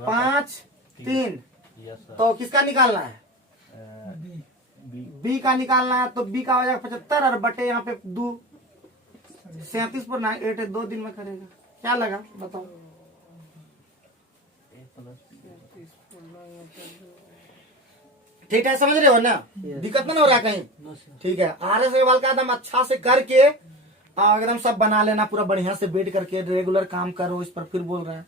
5 3 यस सर तो किसका निकालना है? बी बी का निकालना है तो बी का हो जाएगा 75 और बटे यहाँ पे 2 37 पर 8 2 दिन में करेगा। क्या लगा बताओ? ए प्लस ठीक है, समझ रहे हो ना? दिक्कत ना हो रहा कहीं? ठीक है, आर सवाल का एकदम अच्छा से करके एकदम सब बना लेना पूरा बढ़िया से बैठ करके रेगुलर काम करो इस पर। फिर बोल रहे हैं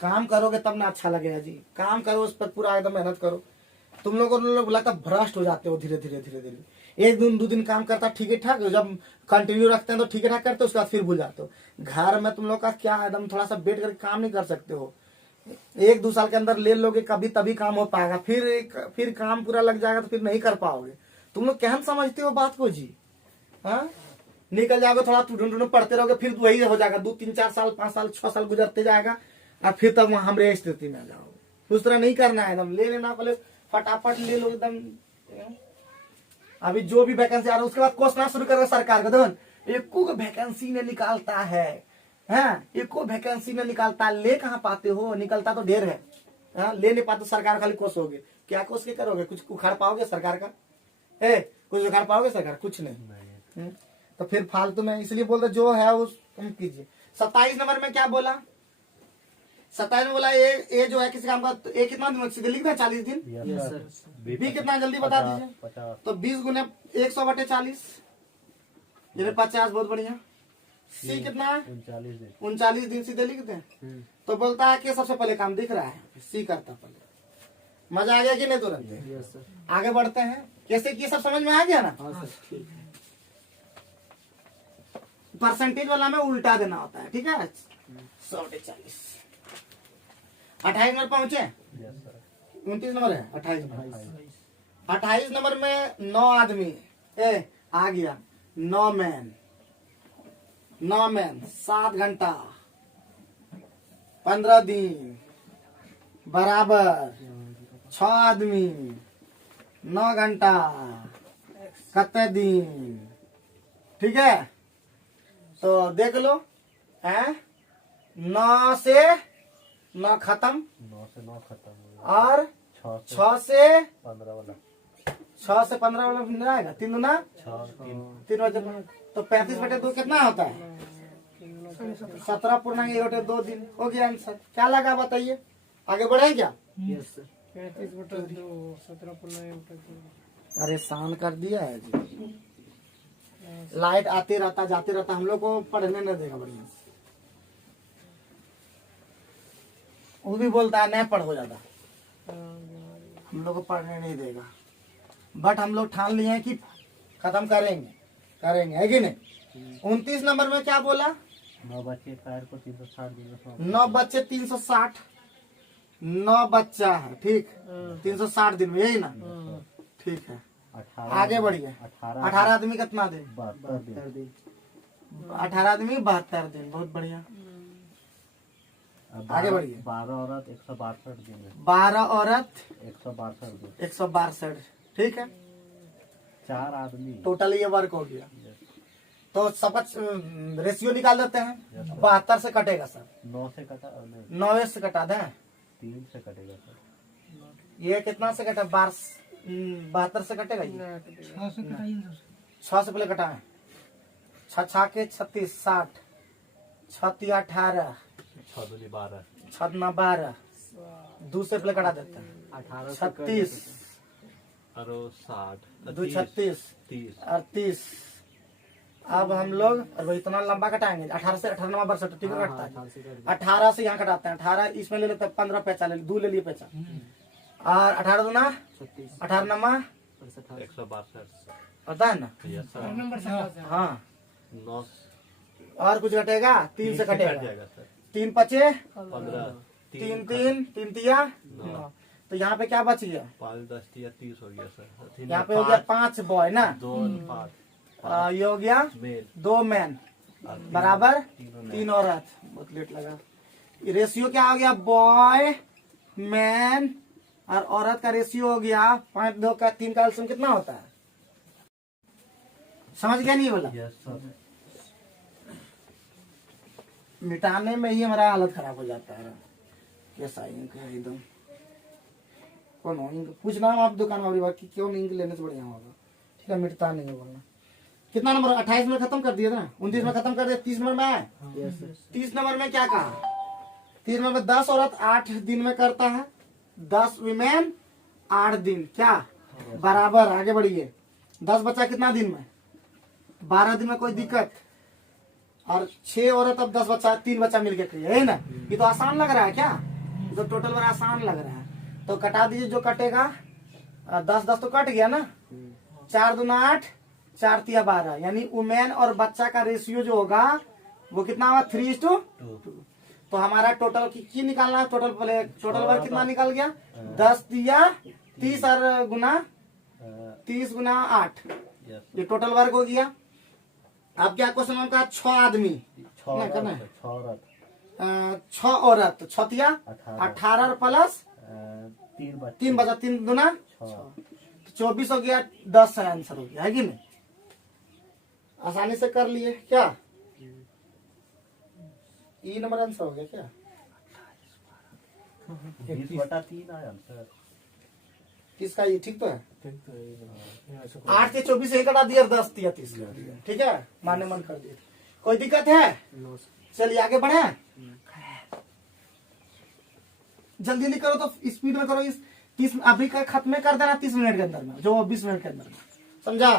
काम करोगे तब ना अच्छा लगेगा जी। काम करो उस पर पूरा एकदम मेहनत करो। तुम लोगों को लगता है भ्रष्ट हो जाते हो धीरे धीरे धीरे धीरे। 1 दिन 2 दिन काम करता ठीक है ठाक, जब कंटिन्यू रखते हैं तो ठीक है ठाक करते हो, उसके बाद फिर भूल जाते हो। घर में तुम लोग का क्या एकदम थोड़ा सा बैठ करके काम नहीं कर सकते हो। 1-2 साल के अंदर ले लोगे कभी तभी काम हो पाएगा। फिर काम पूरा लग जाएगा तो फिर नहीं कर पाओगे। तुम लोग क्या समझते हो बात को जी? हाँ, निकल जाओगे थोड़ा ढूंढ पढ़ते रहोगे, फिर वही हो जाएगा। 2 3 4 साल 5 साल 6 साल गुजरते जाएगा और फिर तब हमरे स्थिति में आ जाओगे। उस तरह नहीं करना है, एकदम ले लेना पहले, फटाफट ले लो एकदम। अभी जो भी वैकेंसी आ रहा है उसके बाद क्वेश्चन शुरू करेगा सरकार का। देखो एको वैकेंसी ने निकालता है, एको वैकेंसी में निकालता, ले कहाँ पाते हो? निकलता तो ढेर है, ले नहीं पाते। सरकार खाली कोस होगे, क्या कोस के करोगे? कुछ उखाड़ पाओगे सरकार का? कुछ उखाड़ पाओगे सरकार? कुछ नहीं। तो फिर फालतू में इसलिए बोलते जो है वो तुम कीजिए। 27 नंबर में क्या बोला? 27 में बोला ये जो है किसी काम का ए कितना दिन सीधे लिख दें? 40 दिन। यस सर बी कितना जल्दी बता दीजिए? 50 तो 20 गुने 100/40 ये 50। बहुत बढ़िया। सी कितना है? 39 दिन 39 दिन सीधे लिख दें। तो बोलता है कि सबसे पहले काम दिख रहा है, सी करता पहले। मजा आ गया कि नहीं? तुरंत आगे बढ़ते हैं। कैसे किए सब समझ में आ गया ना? ठीक है। परसेंटेज वाला में उल्टा देना होता है, ठीक है। 100/40। 28 नंबर पहुंचे? यस सर 29 नंबर है। 28 नंबर में 9 आदमी आ गया। 9 मैन 7 घंटा 15 दिन बराबर 6 आदमी 9 घंटा कितने दिन? ठीक है, तो देख लो 9 से 9 खत्म 9 से 9 खत्म हो गया और 6 6 से 15 वाला 6 से 15 वाला नहीं आएगा। 3 दूना 6 3 बजे तो 35/2 कितना होता है? 17 पूर्णांक 1/2 दिन। हो गया आंसर। क्या लगा बताइए? आगे बढ़े क्या? 35/2 17 परेशान कर दिया है जी। लाइट आते रहता जाते रहता, हम लोग को पढ़ने न देगा बढ़िया से। वो भी बोलता है नहीं पढ़ो ज्यादा, हम लोग को पढ़ने नहीं देगा। बट हम लोग ठान लिए हैं कि खत्म करेंगे, है कि नहीं? 29 नंबर में क्या बोला? 9 बच्चे कार को 360 दिन में समाप्त 9 बच्चे 360, 9 बच्चा है, ठीक। 360 दिन में, यही ना? ठीक है, 18 आगे बढ़िए। 18 आदमी कितना दिन? 72 दिन 18 आदमी 72 दिन। बहुत बढ़िया, आगे बढ़िए। 12 औरत 162 दिन में 12 औरत 162 दिन 162, ठीक है। 4 आदमी टोटल ये वर्क हो गया। तो सब रेशियो निकाल देते हैं। 72 से कटेगा सर, 9 से कटा नहीं 9 से कटा दें। 3 से कटेगा सर। ये कितना से कटा? 72 से कटेगा ये। 6 से पहले कटा है। 6 के 36 60 6 18 6 दूनी 12 6 9 12 2 से पहले कटा देते हैं। 36 और 60 2 36 30 और 30। अब हम लोग और इतना लंबा कटाएंगे। 18 से 18 नंबर 62 ठीक है, कटता है। 18 से यहाँ कटाते हैं। 18 इसमें ले लेते हैं। 15 पैसा ले, 2 ले लिए पैसा। और 18 दूना 18 नमा 162 पता है ना? यस सर नंबर 7 हाँ, 9 और कुछ घटेगा? 3 से कट कटेगा। जाएगा सर 3 पचे 15 3 3 3 तिया 9। तो यहाँ पे क्या बच गया? 5 10 या 30 हो गया सर। यहाँ पे हो गया 5 बॉय ना, 2 5 ये हो गया मेल 2 मैन बराबर 3 औरत। बहुत लेट लगा। रेशियो क्या हो गया? बॉय मैन और औरत का रेशियो हो गया 5 2 का 3 का एलसीएम कितना होता है? समझ गया नहीं बोला? Yes sir. मिटाने में ही हमारा हालत खराब हो जाता है। कैसा इंक है एकदम। कौन हो इंक? पूछना हम आप दुकान वाली कि क्यों इंक लेने से बढ़िया होगा। ठीक है, मिटता नहीं है बोलना। कितना नंबर? 28 में खत्म कर दिया था ना, 29 में खत्म कर दिया, 30 नंबर में आए। 30 नंबर में क्या कहा? 30 नंबर में 10 औरत 8 दिन में करता है, 10 विमेन 8 दिन, क्या बराबर? आगे बढ़िए। 10 बच्चा कितना दिन में? 12 दिन में। कोई दिक्कत? और 6 औरत अब 10 बच्चा, 3 बच्चा मिलके करिए, है ना? ये तो आसान लग रहा है क्या? ये तो टोटल बड़ा आसान लग रहा है। तो कटा दीजिए जो कटेगा। 10 तो कट गया ना। 4 दूना 8, 4 तिया 12, यानी वुमेन और बच्चा का रेशियो जो होगा वो कितना हुआ? 3:2। तो हमारा टोटल की निकालना है। टोटल वर्क कितना निकल गया? 10 दिया 30 और गुना 30 गुना 8, ये टोटल वर्क हो गया। अब क्या क्वेश्चन का? 6 आदमी ना करना है, 6 औरत, 6 तिया 18 प्लस 3 बचा, 3 गुना 24 हो गया। 10 आंसर हो गया, है कि नहीं? आसानी से कर लिए क्या? ई नंबर आंसर हो गया क्या? 20/3 आया सर। किसका? ये ठीक तो है। 8 से 24 एक कटा दिया, 10 दिया 30 कर दिया। ठीक है, माने मन कर दिया। कोई दिक्कत है? चलिए आगे बढ़े। जल्दी जल्दी करो तो स्पीड में करो। इस 30 अभी का खत्म कर देना 30 मिनट के अंदर में, जो 20 मिनट के अंदर में। समझा?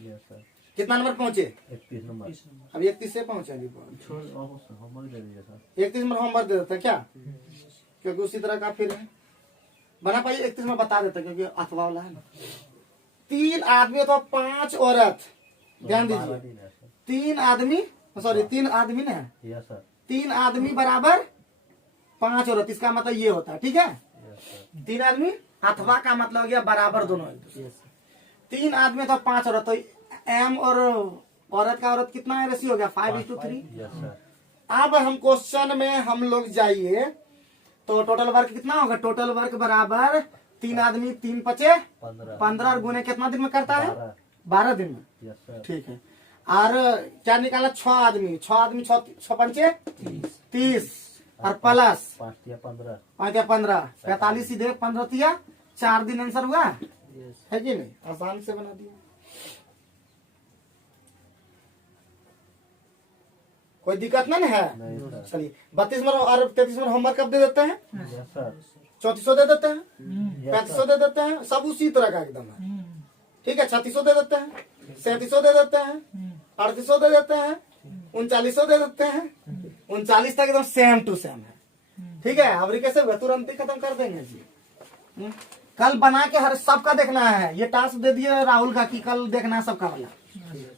Yes sir. कितना नंबर पहुंचे? 31 नंबर। अभी 31 से पहुंचे। अभी होमवर्क दे दीजिए सर। 31 नंबर होमवर्क दे देता है क्या? क्योंकि उसी तरह का फिर है। बना पाइए 31 में बता देता, क्योंकि अथवा वाला है ना। 3 आदमी अथवा 5 औरत, ध्यान दीजिए। 3 आदमी, सॉरी 3 आदमी ना, यस सर। 3 आदमी बराबर 5 औरत, इसका मतलब ये होता है। ठीक है, 3 आदमी अथवा का मतलब हो गया बराबर दोनों। 3 आदमी अथवा 5 औरत, तो एम और औरत का औरत कितना है? रेशियो हो गया 5:3। Yes sir. अब हम क्वेश्चन में हम लोग जाइए तो टोटल वर्क कितना होगा? टोटल वर्क बराबर 3 आदमी 3 पचे 15 और गुने कितना दिन में करता है? 12 दिन में। Yes sir. ठीक है। और क्या निकाला? 6 आदमी 6 पंचे 30 और प्लस 5 या 15 45 सीधे 15 तिया 4 दिन आंसर हुआ, है कि नहीं? आसान से बना दिया। कोई दिक्कत नहीं है? चलिए 32 नंबर और 33 नंबर होमवर्क कब दे देते हैं? Yes sir. 3400 दे देते हैं, यस 3500 दे देते हैं, सब उसी तरह का एकदम है। ठीक है, 3600 दे देते हैं, 3700 दे देते हैं, 3800 दे देते हैं, 3900 दे देते हैं। 39 तक एकदम सेम टू सेम है। ठीक है, अब कैसे हुआ? तुरंत ही खत्म कर देंगे जी। कल बना के हर सबका देखना है। ये टास्क दे दिए राहुल का कि कल देखना है सबका वाला।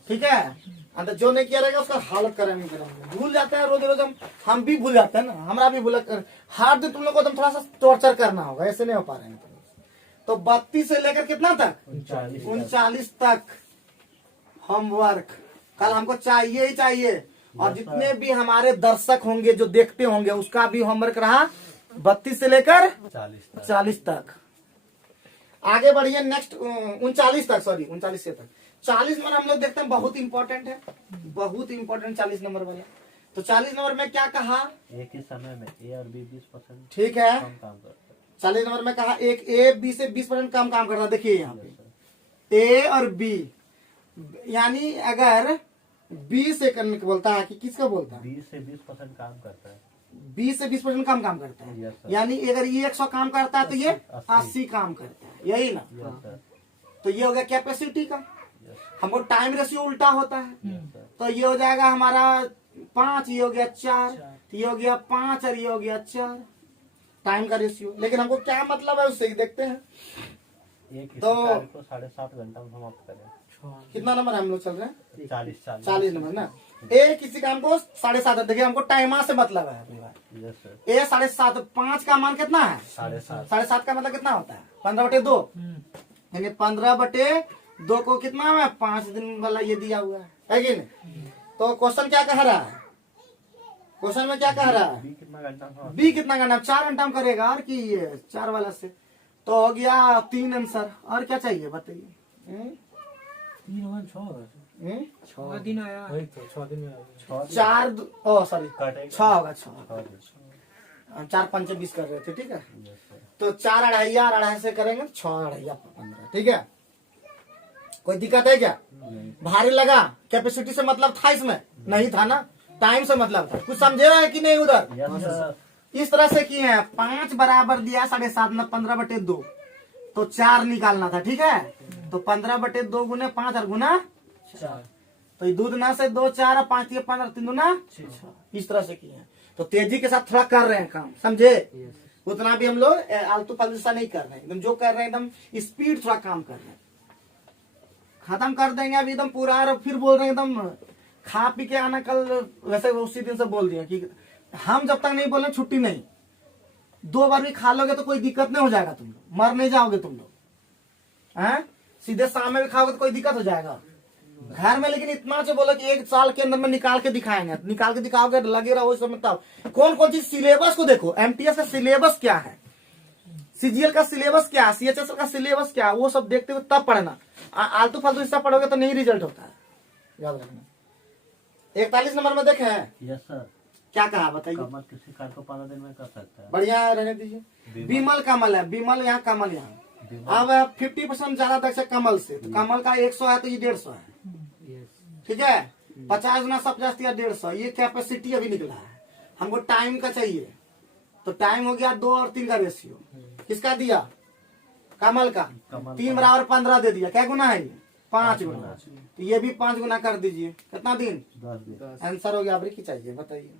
ठीक है, अंदर जो नहीं किया रहेगा उसका हालत करेंगे। भूल जाते हैं रोज रोज, हम भी भूल जाते हैं ना, हमरा भी भूल। हर दिन तुम लोग को एकदम थोड़ा सा टॉर्चर करना होगा, ऐसे नहीं हो पा रहे हैं। तो 32 से लेकर कितना तक? 39 तक होमवर्क कल हमको चाहिए ही चाहिए। और जितने भी हमारे दर्शक होंगे जो देखते होंगे उसका भी होमवर्क रहा 32 से लेकर 40 तक। आगे बढ़िए नेक्स्ट 39 तक, सॉरी 39 से तक। 40 नंबर हम लोग देखते हैं, बहुत इंपॉर्टेंट है, बहुत इंपॉर्टेंट 40 नंबर वाला। तो 40 नंबर में क्या कहा? एक ही समय में ए और बी 20% ठीक है, कम काम करता है। 40 नंबर में कहा एक ए बी से 20% कम काम करता है। देखिए यहाँ पे ए और बी, यानी अगर बी से करने को बोलता है कि किसका बोलता है? 20 से 20% काम करता है। 20 से 20% कम काम करता Yes, है, sir. यानी अगर ये 100 काम करता है तो ये 80 80 काम करता है, यही ना? Yes sir. तो ये हो गया कैपेसिटी का। यस हमको टाइम रेशियो उल्टा होता है, सर। तो ये हो जाएगा हमारा 5, ये हो गया 4, ये हो गया 5 और ये हो गया 4 टाइम का रेशियो। लेकिन हमको क्या मतलब है उससे ही देखते हैं। एक इसी तो कार्य को 7.5 घंटा में समाप्त करें। कितना नंबर हम लोग चल रहे हैं? 40 नंबर ना। ए किसी काम को 7.5, देखिए हमको टाइमा से मतलब है अपनी बात। Yes sir. ए 7.5, 5 का मान कितना है? 7.5 7.5 का मतलब कितना होता है? 15/2, यानी 15/2 को कितना है? 5 दिन वाला ये दिया हुआ है कि नहीं? तो क्वेश्चन क्या कह रहा है? क्वेश्चन में क्या कह रहा है? बी कितना घंटा में? बी कितना घंटा? 4 घंटा में करेगा। और कि ये 4 वाला से तो हो गया 3 आंसर। और क्या चाहिए बताइए? 6 दिन आया। वही तो 6 दिन में आया। 4 ओ सॉरी काटेगा। 6 होगा 6 हाँ जी। हम 4 5 20 कर रहे थे, ठीक है। Yes, sir. तो 4 अढ़ाइया और अढ़ाई से करेंगे 6 अढ़ाइया 15, ठीक है। कोई दिक्कत है क्या? नहीं। भारी लगा? कैपेसिटी से मतलब था इसमें? नहीं था ना, टाइम से मतलब था। कुछ समझे है कि नहीं उधर? Yes, sir. इस तरह से किए हैं। 5 बराबर दिया 7.5 में 15/2, तो 4 निकालना था, ठीक है। तो 15/2 गुने 5 और गुना 4, तो ये 2 दूना से 2 4 5 3 15 3 दूना 6। इस तरह से किए हैं। तो तेजी के साथ थोड़ा कर रहे हैं काम, समझे? उतना भी हम लोग आलतू फालतू सा नहीं कर रहे हैं, एकदम जो कर रहे हैं एकदम स्पीड थोड़ा काम कर रहे हैं। खत्म कर देंगे अभी एकदम पूरा, और फिर बोल रहे हैं एकदम खा पी के आना कल। वैसे उसी दिन से बोल दिया कि हम जब तक नहीं बोले छुट्टी नहीं। 2 बार भी खा लोगे तो कोई दिक्कत नहीं हो जाएगा, तुम लोग मर नहीं जाओगे तुम लोग, हैं? सीधे शाम में भी खाओगे तो कोई दिक्कत हो जाएगा घर में। लेकिन इतना जो बोला कि 1 साल के अंदर में निकाल के दिखाएंगे, निकाल के दिखाओगे, लगे रहो इसमें। तब कौन कौन चीज सिलेबस को देखो, एमटीएस का सिलेबस क्या है, सीजीएल का सिलेबस क्या है, सीएचएसएल का सिलेबस क्या है, वो सब देखते हुए तब पढ़ना। आलतू फालतू हिस्सा पढ़ोगे तो नहीं रिजल्ट होता है, याद रखना। 41 नंबर में देखे हैं Yes, sir. क्या कहा, बताइए। कमल किसी कार्य को 15 दिन में कर सकता है। बढ़िया रहने दीजिए। बिमल कमल है, बिमल यहाँ कमल यहाँ। अब 50% ज्यादा तक से कमल से, तो कमल का 100 है तो ये 150 है, ठीक है। 50 गुना 50 या 150, ये कैपेसिटी अभी निकला है। हमको टाइम का चाहिए, तो टाइम हो गया 2 और 3 का रेशियो। किसका दिया? कमल का। 3 बराबर 15 दे दिया। क्या गुना है ये? 5 गुना। तो ये भी 5 गुना कर दीजिए। कितना दिन? 10 दिन। आंसर हो गया। अभी की चाहिए बताइए।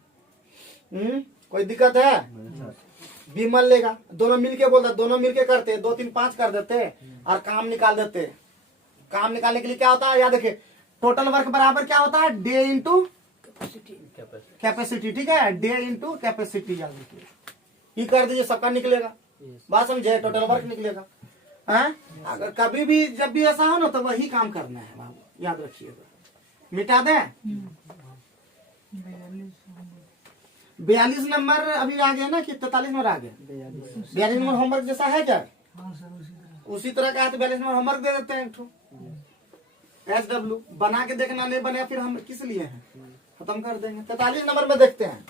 कोई दिक्कत है? नहीं, sir. बिमल लेगा, दोनों मिलके बोलता, दोनों मिलके करते, 2 3 5 कर देते और काम निकाल देते। काम निकालने के लिए क्या होता है, याद रखिए, टोटल वर्क बराबर क्या होता है? डे इंटू कैपेसिटी, ठीक है। डे इंटू कैपेसिटी याद रखिए। ये कर दीजिए, सबका निकलेगा। बात समझे? टोटल वर्क निकलेगा। हैं? अगर कभी भी जब भी ऐसा हो ना तो वही काम करना है बाबू, याद रखिएगा। मिटा दें। 42 नंबर अभी आ गया ना कि 43 नंबर आ गया? 42 नंबर होमवर्क जैसा है क्या? उसी तरह का है तो 42 नंबर होमवर्क दे देते हैं। SW बना के देखना, नहीं बने फिर हम किस लिए हैं, खत्म कर देंगे। 43 नंबर में देखते हैं।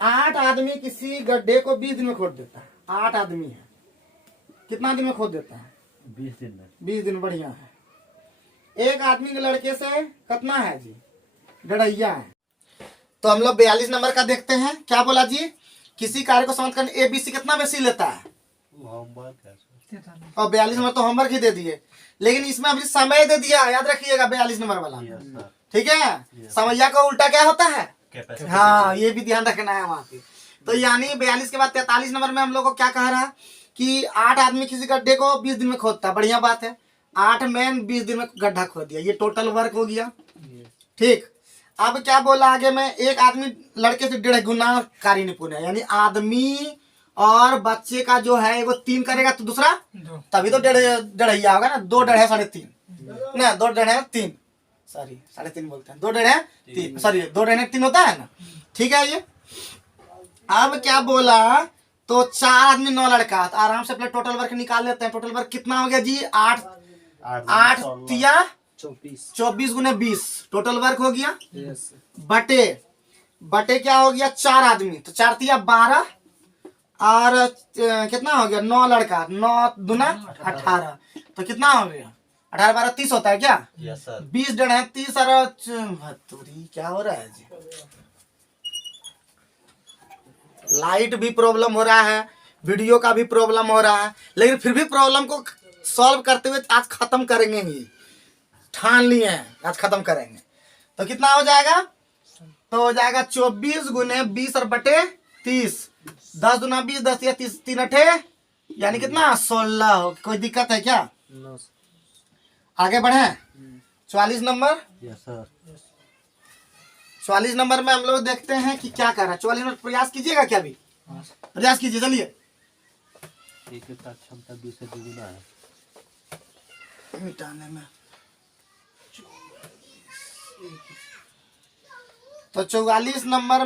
8 आदमी किसी गड्ढे को 20 दिन में खोद देता है। 8 आदमी है, कितना दिन में खोद देता है? 20 दिन में। 20 दिन, बढ़िया है। एक आदमी के लड़के से कितना है जी? डढ़ैया है। तो हम लोग 42 नंबर का देखते हैं। क्या बोला जी? किसी कार्य को समाप्त करने ABC कितना में सी लेता है? होमवर्क है, sir. और 42 नंबर तो होमवर्क ही दे दिए, लेकिन इसमें अभी समय दे दिया, याद रखिएगा 42 नंबर वाला। Yes, sir. ठीक है। समैया का उल्टा क्या होता है? Capacity. हाँ, ये भी ध्यान रखना है वहाँ पे। तो यानी 42 के बाद 43 नंबर में हम लोग को क्या कह रहा है कि 8 आदमी किसी गड्ढे को 20 दिन में खोदता है। बढ़िया बात है। 8 मैन 20 दिन में गड्ढा खोद दिया, ये टोटल वर्क हो गया। ठीक। अब क्या बोला आगे में? एक आदमी लड़के से 1.5 गुना कार्य निपुण है, यानी आदमी और बच्चे का जो है वो 3 करेगा तो दूसरा तभी तो डढ़ैया होगा ना। 2 डेढ़ 3.5 ना, 2 डेढ़ 3, सॉरी 3.5 बोलते हैं, 2 डेढ़ 3, सॉरी 2 डेढ़ 3 होता है ना। ठीक है। ये अब क्या बोला? तो 4 आदमी 9 लड़का, तो आराम से अपने टोटल वर्क निकाल लेते हैं। टोटल वर्क कितना हो गया जी? 8 तिया 24 गुने 20 टोटल वर्क हो गया। बटे क्या हो गया? 4 आदमी, तो 4 तिया 12 और कितना हो गया? 9 लड़का, 9 दूना 18, तो कितना हो गया? 18 12 30 होता है क्या? Yes, sir. 20 डेढ़ 30 और क्या हो रहा है जी? लाइट भी प्रॉब्लम हो रहा है, वीडियो का भी प्रॉब्लम हो रहा है, लेकिन फिर भी प्रॉब्लम को सॉल्व करते हुए आज खत्म करेंगे ही, ठान लिए हैं आज खत्म करेंगे। तो कितना हो जाएगा? तो हो जाएगा 24 गुने 20 और बटे 30, 10 दूना 20, 10 या 30, 3 अठे यानी कितना? 16। कोई दिक्कत है क्या? आगे बढ़े। 44 नंबर। Yes, sir. 44 नंबर में हम लोग देखते हैं कि क्या कर रहा है। 44 नंबर प्रयास कीजिएगा क्या? अभी प्रयास कीजिए, चलिए। एक का क्षमता 20 से 2 गुना है। मिटाने में तो 44 नंबर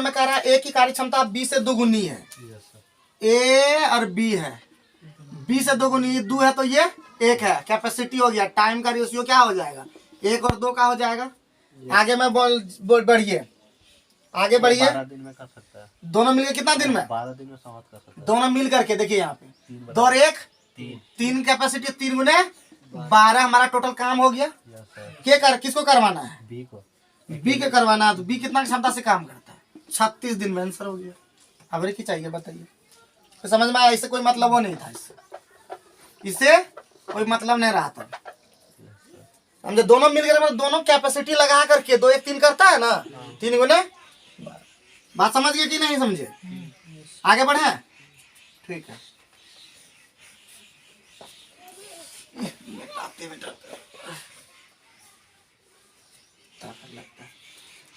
में कह रहा है ए की कार्य क्षमता 20 से 2 गुनी है। Yes, sir. ए और बी है, 20 से 2 गुनी, 2 है तो ये 1 है, कैपेसिटी हो गया, टाइम का रेशियो क्या हो जाएगा 1 और 2 का हो जाएगा। आगे में बढ़िए, आगे बढ़िए। 12 दिन में कर सकता है, दोनों मिलकर कितना दिन में 12 दिन में समाप्त कर सकता है। दोनों मिल करके देखिए यहाँ पे 3 2 और 1 3 3 कैपेसिटी 3 गुने 12 हमारा टोटल काम हो गया। Yes sir. किसको करवाना है बी को बी के करवाना है। तो बी कितना क्षमता से काम करता है 36 दिन में आंसर हो गया। अब की चाहिए बताइए, तो समझ में आया। इससे कोई मतलब वो नहीं था, इससे कोई मतलब नहीं रहा था। समझे, दोनों मिलकर मतलब दोनों कैपेसिटी लगा करके 2 1 3 करता है ना, 3 गुने। बात समझ गए कि नहीं समझे? आगे बढ़े, ठीक है।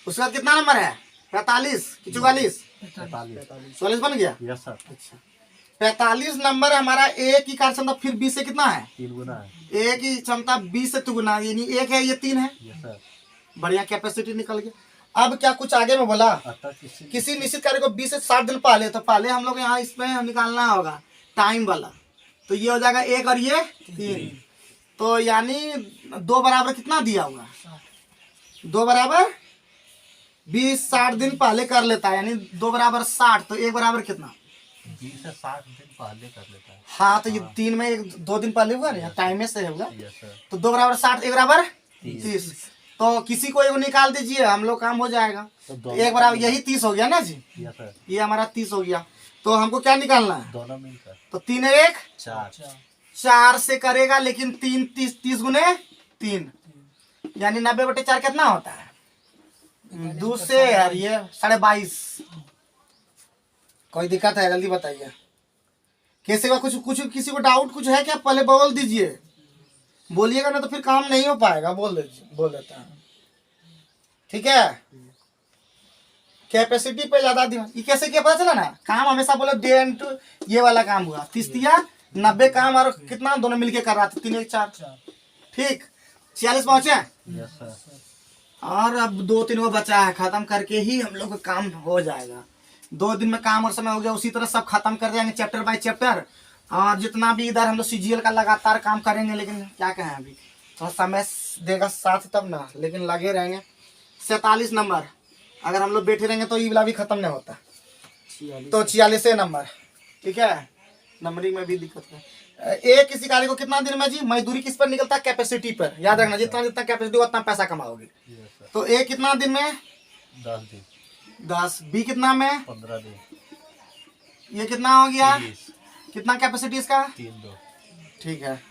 उसका कितना नंबर है 45 कि 44? 44 बन गया। Yes sir. अच्छा, 45 नंबर हमारा ए की कार्य क्षमता फिर 20 से कितना है 3 गुना है। ए की क्षमता 20 से 2 गुना, यानी 1 है, ये 3 है। Yes sir. बढ़िया कैपेसिटी निकल गया। अब क्या कुछ आगे में बोला, अतः किसी निश्चित कार्य को 20 से 60 दिन पहले, तो पहले हम लोग यहाँ इसमें निकालना होगा टाइम वाला। तो ये हो जाएगा 1 और ये 3, तो यानी 2 बराबर कितना दिया हुआ 2 बराबर 20 60 दिन पहले कर लेता है, यानी 2 बराबर 60, तो 1 बराबर कितना 20 से 60 दिन पहले कर लेता है। हाँ, तो ये 3 में 2 दिन पहले हुआ ना, टाइम में से होगा। Yes sir. तो 2 बराबर 60, 1 बराबर 30, तो किसी को एक निकाल दीजिए, हम लोग काम हो जाएगा। तो 1 बराबर यही 30 हो गया ना जी, यस सर। ये हमारा 30 हो गया। तो हमको क्या निकालना है, दोनों मिलकर तो 3 और 1 4 से करेगा, लेकिन 3 30 गुने 3, यानी 90/4 कितना होता है 2 से, यार ये 22.5। कोई दिक्कत है जल्दी बताइए, कैसे का कुछ किसी को डाउट कुछ है क्या? पहले बोल दीजिए, बोलिएगा ना तो फिर काम नहीं हो पाएगा। बोल देता है, ठीक है। कैपेसिटी पे ज्यादा ध्यान, ये कैसे क्या पता चला ना, काम हमेशा बोले डे एंड ये वाला काम हुआ 30 90 काम, और कितना दोनों मिलके कर रहा था 3 1 4, ठीक। 46 पहुंचे। Yes sir. और अब 2 3 वो बचा है, खत्म करके ही हम लोग का काम हो जाएगा। 2 दिन में काम और समय हो गया, उसी तरह सब खत्म कर जाएंगे चैप्टर बाय चैप्टर। और जितना भी इधर हम लोग सीजीएल का लगातार काम करेंगे, लेकिन क्या कहें अभी थोड़ा समय देगा साथ तब ना, लेकिन लगे रहेंगे। 47 नंबर अगर हम लोग बैठे रहेंगे तो ये वाला भी खत्म नहीं होता, तो 46 नंबर, ठीक है। नंबरिंग में भी दिक्कत है। एक किसी कार्य को कितना दिन में जी मजदूरी किस पर निकलता है, कैपेसिटी पर। याद रखना, जितना कैपेसिटी उतना पैसा कमाओगे। Yes sir. तो ए कितना दिन में 10 दिन 10, बी कितना में 15 दिन, ये कितना हो गया 20 कितना कैपेसिटी इसका 3 2। ठीक है।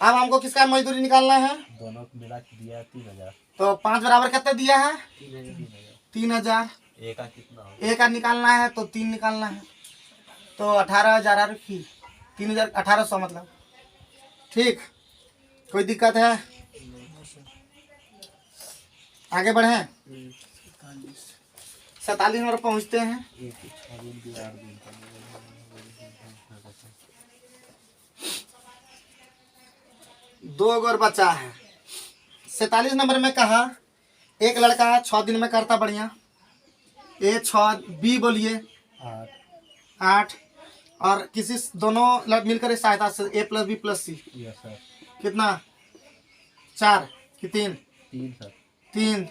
अब हमको किसका मजदूरी निकालना है, दोनों को मिला के दिया 3000। तो 5 बराबर कितना दिया है 3000। 3000। एक का कितना हो? एक का निकालना है तो 3 निकालना है, तो 18,000 की 3000 1800 मतलब, ठीक। कोई दिक्कत है, आगे बढ़े। 47 नंबर पहुंचते हैं। एक 6 दिन भी 8 दिन का 2 और बचा है। 47 नंबर में कहा एक लड़का 6 दिन में करता बढ़िया, ए 6, बी बोलिए 8, और किसी दोनों मिलकर एक सहायता से ए प्लस बी प्लस सी यस सर। कितना 4 कि 3 3 सर। 3,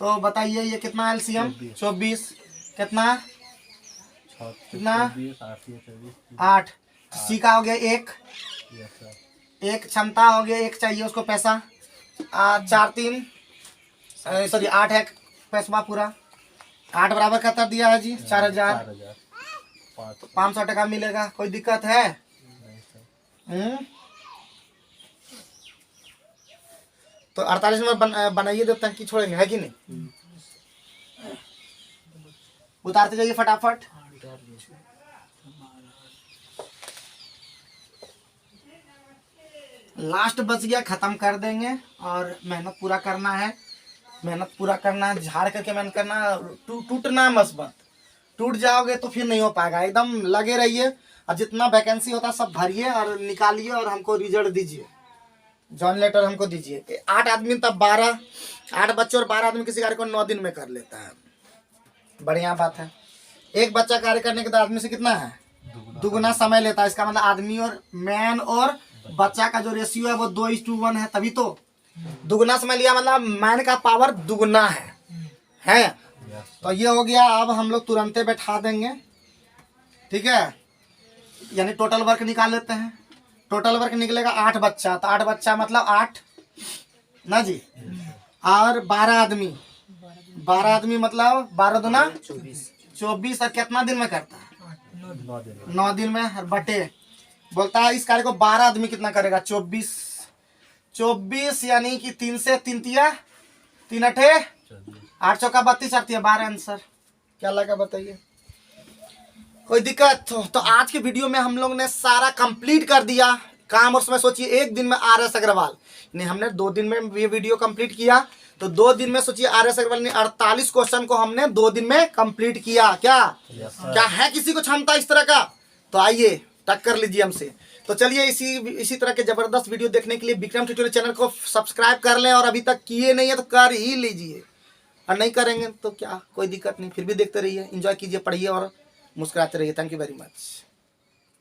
तो बताइए ये कितना एलसीएम 24 कितना 6 कितना 20 8 24 8, सी का हो गया 1, यस सर। एक क्षमता हो गया, एक चाहिए उसको पैसा। 4 3 सॉरी 8 है पैसा पूरा, 8 बराबर कितना दिया है जी 4000, 500 टका मिलेगा। कोई दिक्कत है? नहीं सर। तो 48 नंबर बनाइए देते हैं कि छोड़ेंगे, है कि नहीं? उतारते जाइए फटाफट। लास्ट बच गया, खत्म कर देंगे। और मेहनत पूरा करना है, मेहनत पूरा करना है, झाड़ करके मेहनत करना है। टूटना मत, टूट जाओगे तो फिर नहीं हो पाएगा। एकदम लगे रहिए, और जितना वैकेंसी होता है सब भरिए और निकालिए, और हमको रिजल्ट दीजिए, जॉइन लेटर हमको दीजिए। 8 आदमी तब 12, 8 बच्चे और 12 आदमी किसी कार्य को 9 दिन में कर लेता है, बढ़िया बात है। एक बच्चा कार्य करने के बाद आदमी से कितना है दुगुना समय लेता है। इसका मतलब आदमी और मैन और बच्चा का जो रेशियो है वो 2:1 है, तभी तो दुगना समय लिया, मतलब मैन का पावर दुगना है। तो ये हो गया। अब हम लोग तुरंत बैठा देंगे, ठीक है, यानी टोटल वर्क निकाल लेते हैं। टोटल वर्क निकलेगा 8 बच्चा, तो 8 बच्चा मतलब 8 ना जी, और 12 आदमी, 12 आदमी मतलब 12 दूना 24, और कितना दिन में करता है? 9 दिन में। बटे बोलता है इस कार्य को 12 आदमी कितना करेगा? 24 यानी कि 3 से 3 तिया 3 अठे 8 चौका 32 आती है 12 आंसर। क्या लगा बताइए? कोई दिक्कत? तो आज के वीडियो में हम लोग ने सारा कंप्लीट कर दिया काम। और उसमें सोचिए एक दिन में RS अग्रवाल ने, हमने 2 दिन में ये वीडियो कंप्लीट किया, तो 2 दिन में सोचिए RS अग्रवाल ने 48 क्वेश्चन को हमने 2 दिन में कंप्लीट किया। क्या क्या है किसी को क्षमता इस तरह का? तो आइए टक्कर लीजिए हमसे। तो चलिए इसी तरह के जबरदस्त वीडियो देखने के लिए विक्रम ट्यूटोरियल चैनल को सब्सक्राइब कर लें, और अभी तक किए नहीं है तो कर ही लीजिए, और नहीं करेंगे तो क्या, कोई दिक्कत नहीं, फिर भी देखते रहिए, एंजॉय कीजिए, पढ़िए और मुस्कुराते रहिए। Thank you very much.